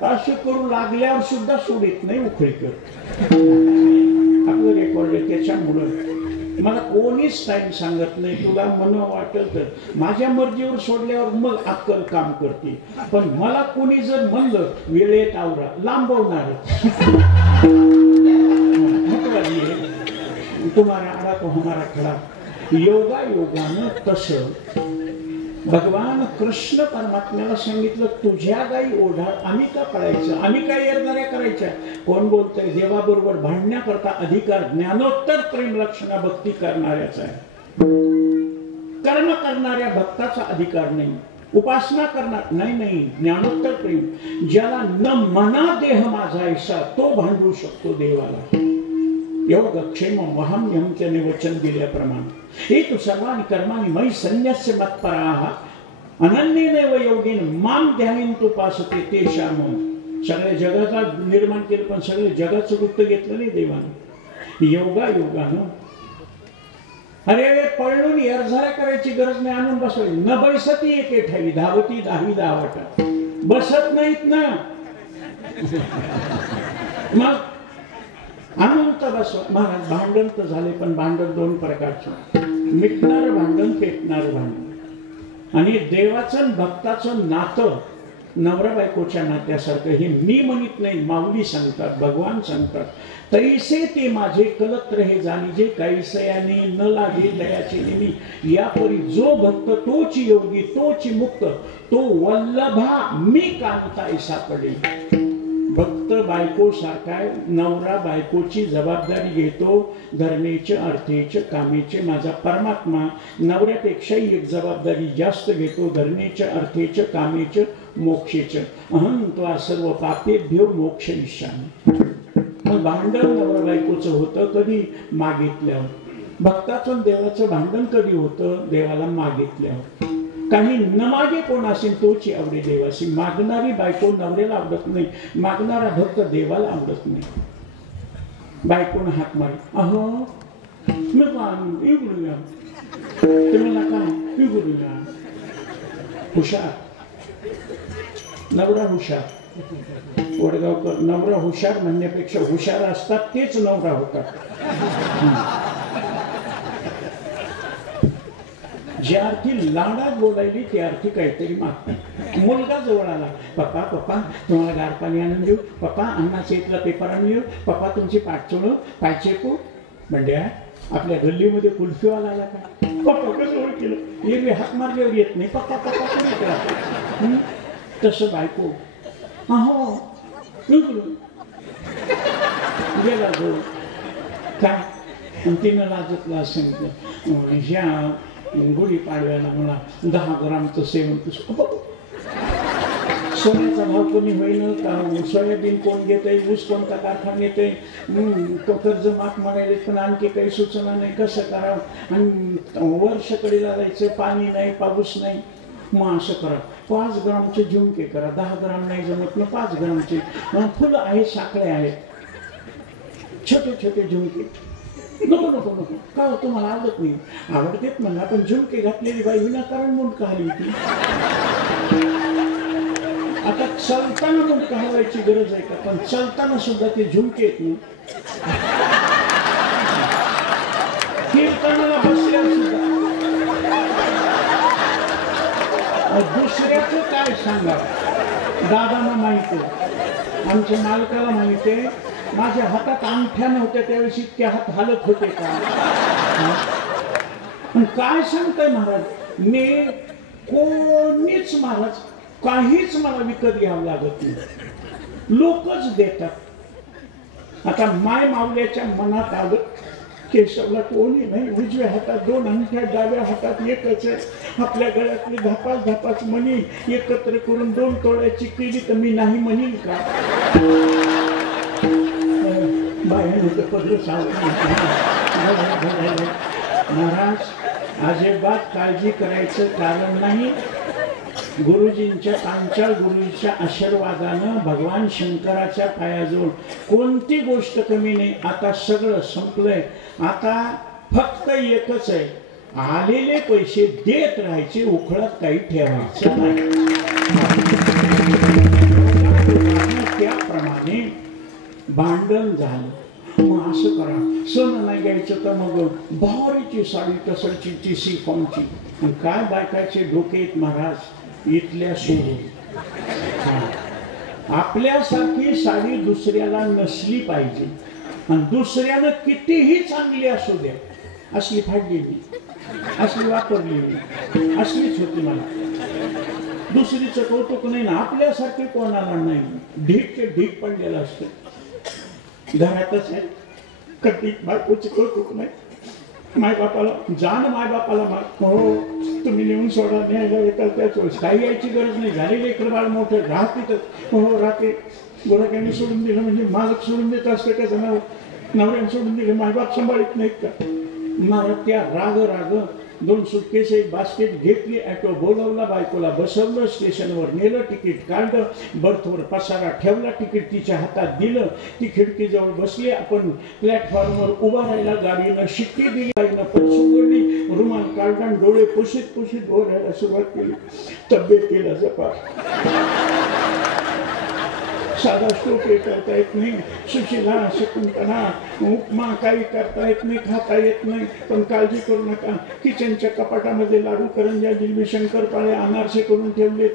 असे करू लागल्यावर सुद्धा सोडित नाही उखळीकर. आपलं रेकॉर्ड आहे. त्याच्यामुळं मला कोणीच टाइम सांगत नाही. तुला मन वाटत तर माझ्या मर्जीवर सोडल्यावर मग अक्कल काम करते. पण मला कोणी जर म्हणलं वेळेत आवरा, लांबवणार. तुम्हाला आडा तो हमारा खडा. योगा योगानं तसं भगवान कृष्ण परमात्म्याला सांगितलं, तुझ्या गाई ओढाळ, आम्ही का पळायचं, आम्ही काय येरणाऱ्या करायच्या. कोण बोलतंय? देवाबरोबर भांडण्याकरता अधिकार ज्ञानोत्तर प्रेम लक्षणा भक्ती करणाऱ्याचा आहे. कर्म करणाऱ्या भक्ताचा अधिकार नाही. उपासना करणार नाही. ज्ञानोत्तर प्रेम, ज्याला न मना देह माझा ऐसा, तो भांडू शकतो देवाला. योगक्षेम वहाम्यहं त्याने वचन दिल्याप्रमाणे. हे तू सर्वांनी कर्मांनी मयि संन्यस्य मत्पराः अनन्येनैव योगेन माम ध्यायन्तुपासते तेषां. सगळ्या जगाचा निर्माण केलं, पण सगळं जगाचं गुप्त घेतलं नाही देवानं. योगा योगानं. अरे पळून येरझाऱ्या करायची गरज नाही, आणून बसवायची. न बैसती एके ठाई, धावती दाही धावाटा. बसत नाहीत ना, मग आणून तर बसवा. महाराज भांडण तर झाले, पण भांडण 2 प्रकारचे. मिटणार भांडण, पेटणार भांडण. आणि देवाचं भक्ताचं नातं नवरा बायकोच्या नात्यासारखं. हे मी म्हणत नाही, माऊली सांगतात, भगवान सांगतात. तैसे ते माझे कलत रहे जाणी, जे कैसयाने न लागे दयाचे नेमी. यापरी जो भक्त तोची योगी, तोची मुक्त, तो वल्लभा मी कांताय सापडे. भक्त बायको सारखा, नवरा बायकोची जबाबदारी घेतो, धर्मेचे अर्थेचे कामेचे. माझा परमात्मा नवऱ्यापेक्षाही एक जबाबदारी जास्त घेतो, धर्मेचे अर्थेचे कामेचे मोक्षेचे. अहं त्वा सर्व पापेभ्यो मोक्षयिष्यामि. मग भांडण नवरा बायकोचं होतं कधी? मागितल्यावर. भक्ताचं देवाचं भांडण कधी होतं? देवाला मागितल्यावर. काही न मागे कोण असेल तोची आवडे देवाशी. मागणारी बायको नवऱ्याला आवडत नाही, मागणारा भक्त देवाला आवडत नाही. बायकोनं हाक मारी, अहो मी इकडूया, तुम्हाला काय इकडूया. हुशार नवरा, हुशार. वडगावकर नवरा हुशार म्हणण्यापेक्षा हुशार असतात तेच नवरा होतात. ज्या अर्थी लाडात बोलायली त्या अर्थी काहीतरी मागतात. मुलगा जवळ आला, पप्पा पप्पा तुम्हाला गार पाणी आणून देऊ, पप्पा अन्नाच्या इथला पेपर आणून देऊ, पप्पा तुमची पाठ चोळू, पाय चेपू. म्हणजे आपल्या गल्लीमध्ये कुल्फीवाला आला का? पप्पा कसं ओळखलं? एरवी हाक मारल्यावर येत नाही, पप्पा पप्पा कोणी करा. तसं बायको, अहो गेला जो काय. तिनं लाजतला सांगितलं, ह्या गुढी पाडव्याला मला 10 ग्रामचं सेवन. सोन्याचा भाव कमी होईल का, सोयाबीन कोण घेतंय, ऊस कोणता कारखाना येतंय, तो कर्ज माफ म्हणाले पण आणखी काही सूचना नाही कसं करावं, आणि वर्षकडीला जायचं, पाणी नाही, पाऊस नाही. मग असं करा, 5 ग्रामचे झुमके करा, 10 ग्राम नाही जमत ना 5 ग्रामचे, फुलं आहेत, साखळे आहेत, छोटे छोटे झुमके. नको नको नको, का तुम्हाला आवडत नाही? आवडतेत म्हणा, पण झुमके घातलेली बाई विनाकारण मुंडकं हलवती. आता चलताना मुंडकं हलवायची गरज आहे का? पण चलताना सुद्धा ते झुमके येत नाही. कीर्तनाला बसल्यावर सुद्धा. दुसऱ्याचं काय सांगा, दादांना माहिती आहे, आमच्या मालकाला माहिती आहे, माझ्या हातात अंगठ्या नव्हत्या त्यावेळेस इतके हात हालत होते का? पण काय सांगताय महाराज, मी कोणीच महाराज काहीच मला विकत घ्यावं लागत नाही, लोकच देतात. आता माय मावल्याच्या मनात आलं, केशवला कोणी नाही, उजव्या हातात 2 अंगठ्या, डाव्या हातात एकच आहे, आपल्या गळ्यातली धापाच मणी एकत्र करून 2 तोळ्याची केली तर मी नाही म्हणील का? बाहेर पदर महाराज, अजिबात काळजी करायचं कारण नाही. गुरुजींच्या पांचाळ गुरुजीच्या आशीर्वादानं भगवान शंकराच्या पायाजवळ कोणती गोष्ट कमी नाही. आता सगळं संपलंय, आता फक्त एकच आहे, आलेले पैसे देत राहायचे, उखळात काही ठेवायचं नाही. त्याप्रमाणे भांडण झालं. मग असं करा, सण नाही घ्यायचं तर मग भावारीची साडी तसलची ती सिफॉनची. काय बायकाचे डोके आहेत महाराज, इथल्या सोडून. आपल्यासारखी साडी दुसऱ्याला नसली पाहिजे, आणि दुसऱ्यानं कितीही चांगली असू द्या, असली फाडली मी, असली वापरली मी, असलीच होती मला. दुसरीचं कौतुक नाही ना, आपल्यासारखे कोणाला नाही. ढीकचे ढीक पडलेलं असतं घरातच आहे, कधी बायकोचे कौतुक नाही. मायबापाला जाण, मायबापाला हो तुम्ही नेऊन सोडा, न्यायला येतात त्याच वेळेस काही यायची गरज नाही. झालेलं लेकरं बाळ मोठं राहते, हो राहते. गोराक्याने सोडून दिलं म्हणजे मालक सोडून देत असतं का? नवऱ्याने सोडून दिले, मायबाप सांभाळत नाहीत का? मला त्या राग 2 सुटकेस, एक बास्केट घेतली, ॲटो बोलवला, बायकोला बसवलं, स्टेशनवर नेलं, तिकीट काढलं, बर्थवर पसारा ठेवला, तिकीट तिच्या हातात दिलं, ती खिडकीजवळ बसली. आपण प्लॅटफॉर्मवर उभा राहिला, गाडीनं शिट्टी दिली, गाडीनं पण उघडली, रुमाल काढला, डोळे पुशीत बोलायला सुरुवात केली. तब्येत केला जपा, साधा स्टोप करता येत नाही, सुशिला शकुंतला उपमा काही करता येत नाही, खाता येत नाही. पण काळजी करू नका, किचनच्या कपाटामध्ये लाडू, करंज्या, जिलबी, शंकरपाळे, अनारसे करून ठेवलेत.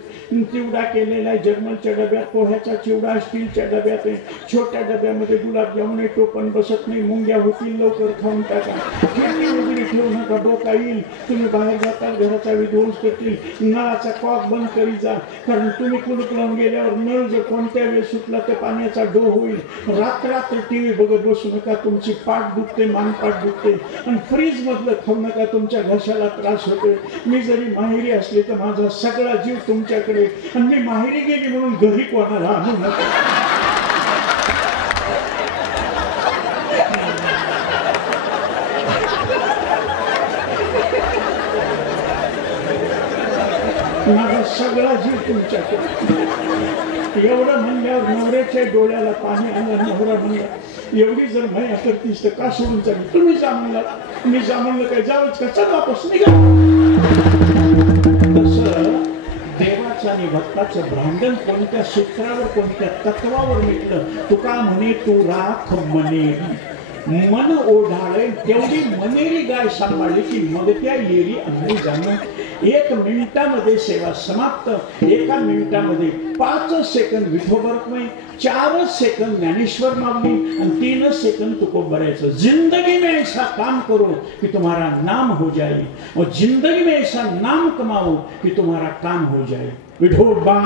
चिवडा केलेला आहे जर्मनच्या डब्यात, पोह्याचा चिवडा स्टीलच्या डब्यात आहे, छोट्या डब्यामध्ये गुलाबजामुन आहे, टोपण बसत नाही, मुंग्या होतील, लवकर खाऊन टाका. खिडकी वगैरे ठेवू नका, डोका येईल, तुम्ही बाहेर जाताल घराचा विध्वंस करतील. नळाचा कॉक बंद करी जा, कारण तुम्ही कुलूप लावून गेल्यावर नळ जर कोणत्या वेळेस सुटला तर पाण्याचा डो होईल. रात्र टीव्ही बघत बसू नका, तुमची पाठ दुखते, मानपाठ दुखते. आणि फ्रीज मधलं खाऊ नका, तुमच्या घशाला त्रास होतोय. मी जरी माहेरी असले तर माझा सगळा जीव तुमच्याकडे, आणि मी माहेरी गेली म्हणून घरी कोणाला आणू नका. माझा सगळा जीव तुमच्याकडे. एवढं म्हणल्यावर नवऱ्याच्या डोळ्याला पाणी आलं. नवरा म्हणला, एवढी जर माया करतीस तर का सोडून चालली? तुम्ही जा म्हणला, मी जा म्हणलं काय जावंच का? चल वापस निघा. तसं देवाचं आणि भक्ताचं भांडण कोणत्या सूत्रावर, कोणत्या तत्वावर मिटलं? तुका म्हणे तू राख मनेरी, मन ओढाळे तेवढी मनेरी गाय सांभाळली की मग त्या येरी अंगणी जाणं. 1 मिनिटामध्ये सेवा समाप्त. 1 मिनिटामध्ये 5 सेकंद विठोबरकमय, 4 सेकंद ज्ञानेश्वर माऊली, आणि 3 सेकंद तुकोबरायचं. जिंदगी में ऐसा काम करो कि तुम्हारा नाम हो जाए, और जिंदगी में ऐसा नाम कमाओ कि तुम्हारा काम हो जाए. विठोबा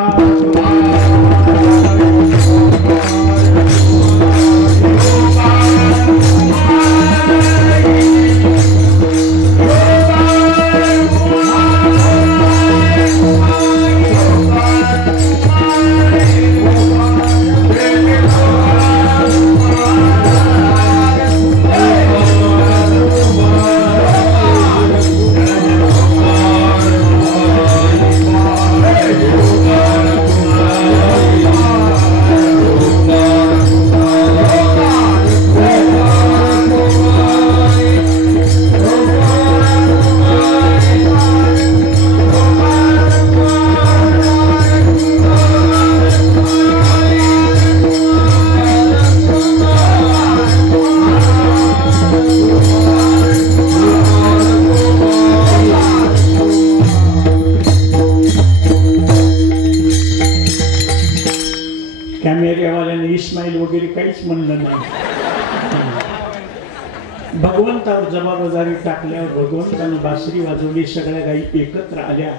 वगैरे काहीच म्हणलं नाही. भगवंतावर जबाबदारी टाकल्यावर भगवंतानं बासरी वाजवली, सगळ्या गायी एकत्र आल्या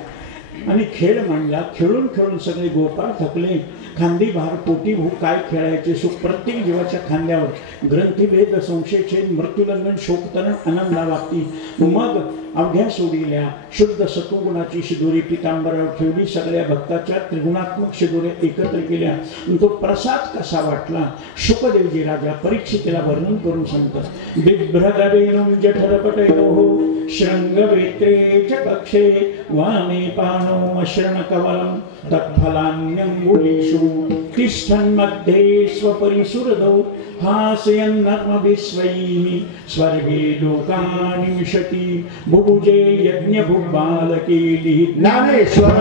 आणि खेळ मांडला. खेळून खेळून सगळे गोपाळ थकले. खांदी भार पोटी भू काय खेळायचे सुख प्रत्येक जीवाच्या खांद्यावर. ग्रंथीभेद संशयछेद मृत्यूलंघन शोकतरण आनंदा वागती. मग अवघ्या सोडील्या शुद्ध सत्वगुणाची शिदोरी पितांबरावर ठेवली. सगळ्या भक्ताच्या त्रिगुणात्मक शिदोऱ्या एकत्र केल्या. तो प्रसाद कसा वाटला शुकदेवजी राजा परीक्षितीला वर्णन करून सांगतात. बिभ्रगवेणुं जठरपटयोः श्रृंगवेत्रे च कक्षे वामे पाणो अश्रणकवलं तत्फलान्यंगुलीषु तिष्ठन्मध्ये स्वपरिसुरदौ हासयन्नर्मभिस्वैः स्वर्गे लोकानि विशति बुभुजे यज्ञभुग्बालके ज्ञानेश्वर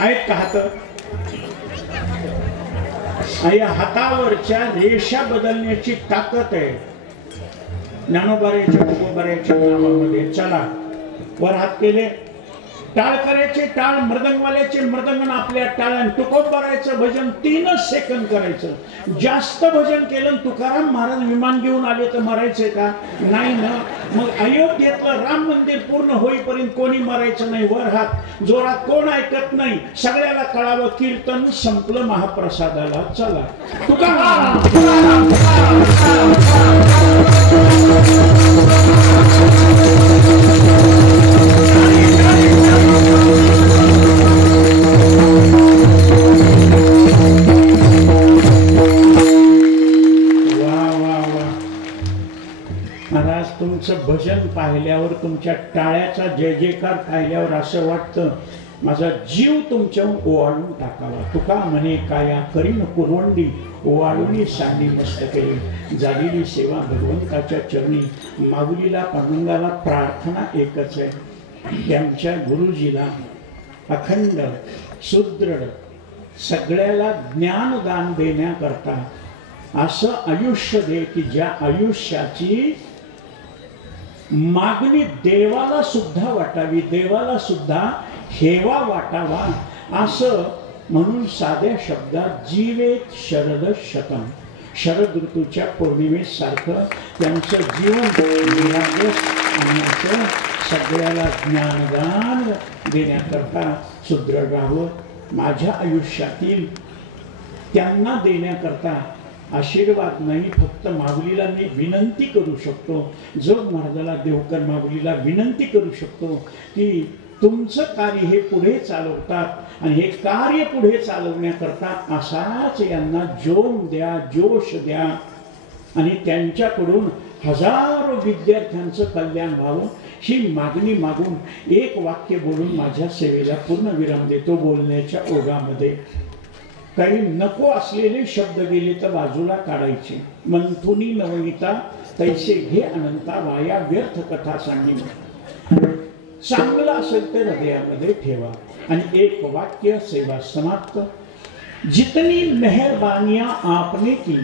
आहेत का हात? या हातावरच्या रेषा बदलण्याची ताकद आहे ज्ञानोबाऱ्याच्या तुकोबाऱ्याच्या नावामध्ये. चला वर हात केले. टाळ करायचे टाळ, मृदंगवाल्याचे मृदंगण आपल्या टाळ्यान. तुकोबाऱ्याचं भजन 3च सेकंद करायचं. जास्त भजन केलं तुकाराम महाराज विमान घेऊन आले तर मरायचे का? नाही ना. मग अयोध्येतलं राम मंदिर पूर्ण होईपर्यंत कोणी मरायचं नाही. वर हात जोरात, कोण ऐकत नाही. सगळ्याला कळावं कीर्तन संपलं महाप्रसादाला. चला तुकाराम महाराज. तुमचं भजन पाहिल्यावर, तुमच्या टाळ्याचा जय जयकार पाहिल्यावर असं वाटतं माझा जीव तुमच्यावर ओवाळून टाकावा. तुका म्हणे काया करीन कुरवंडी ओवाळून साधी मस्तके. झालेली सेवा भगवंताच्या चरणी. माऊलीला पांडुरंगाला प्रार्थना एकच आहे, त्यांच्या गुरुजीला अखंड सुदृढ सगळ्याला ज्ञानदान देण्याकरता असं आयुष्य दे की ज्या आयुष्याची मागणी देवाला सुद्धा वाटावी, देवाला सुद्धा हेवा वाटावा. असं म्हणून साध्या शब्दात जीवेत शरद शतम, शरद ऋतूच्या पौर्णिमेसारखं त्यांचं जीवन निरागस आणि असं सगळ्याला ज्ञानदान देण्याकरता सुदृढ राहावं. माझ्या आयुष्यातील त्यांना देण्याकरता आशीर्वाद नाही, फक्त माऊलीला मी विनंती करू शकतो. जोग महाराजाला देवकर माऊलीला विनंती करू शकतो की तुमचं कार्य हे पुढे चालवतात आणि हे कार्य पुढे चालवण्याकरता असाच यांना जोम द्या, जोश द्या आणि त्यांच्याकडून हजारो विद्यार्थ्यांचं कल्याण व्हावं ही मागणी मागून एक वाक्य बोलून माझ्या सेवेला पूर्ण विराम देतो. बोलण्याच्या ओघामध्ये काही नको असलेले शब्द गेले तर बाजूला काढायचे. मंथुनी नवनीता तैसे घे अनंता वाया व्यर्थ कथा सांगी. चांगलं असेल तर हृदयामध्ये ठेवा. आणि एक वाक्य सेवा समाप्त. जितनी मेहरबानियां आपने की,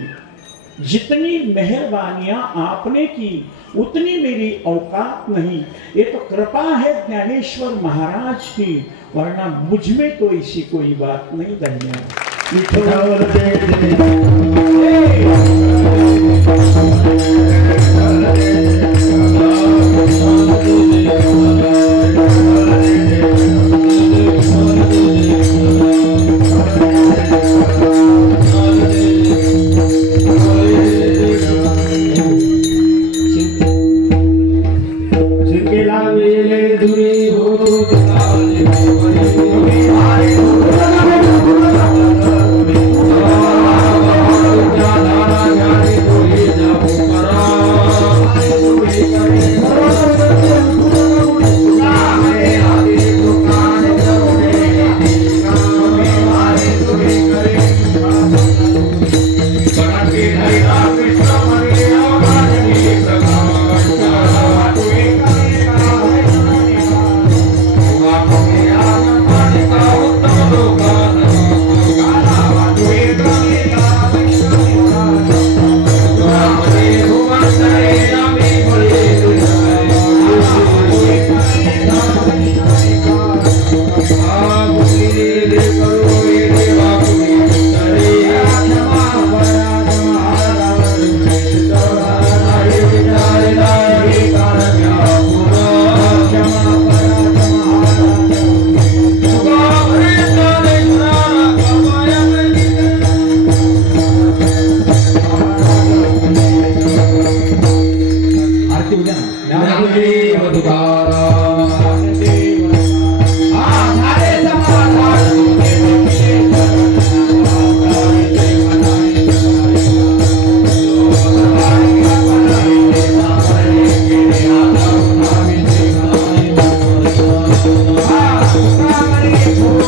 जितनी मेहरबानियां आपने की उतनी मेरी औकात नहीं. ये तो कृपा है ज्ञानेश्वर महाराज की, वरना मुझ में तो ऐसी कोई बात नहीं. धन्यवाद. Jana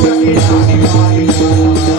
सखी नानी वारी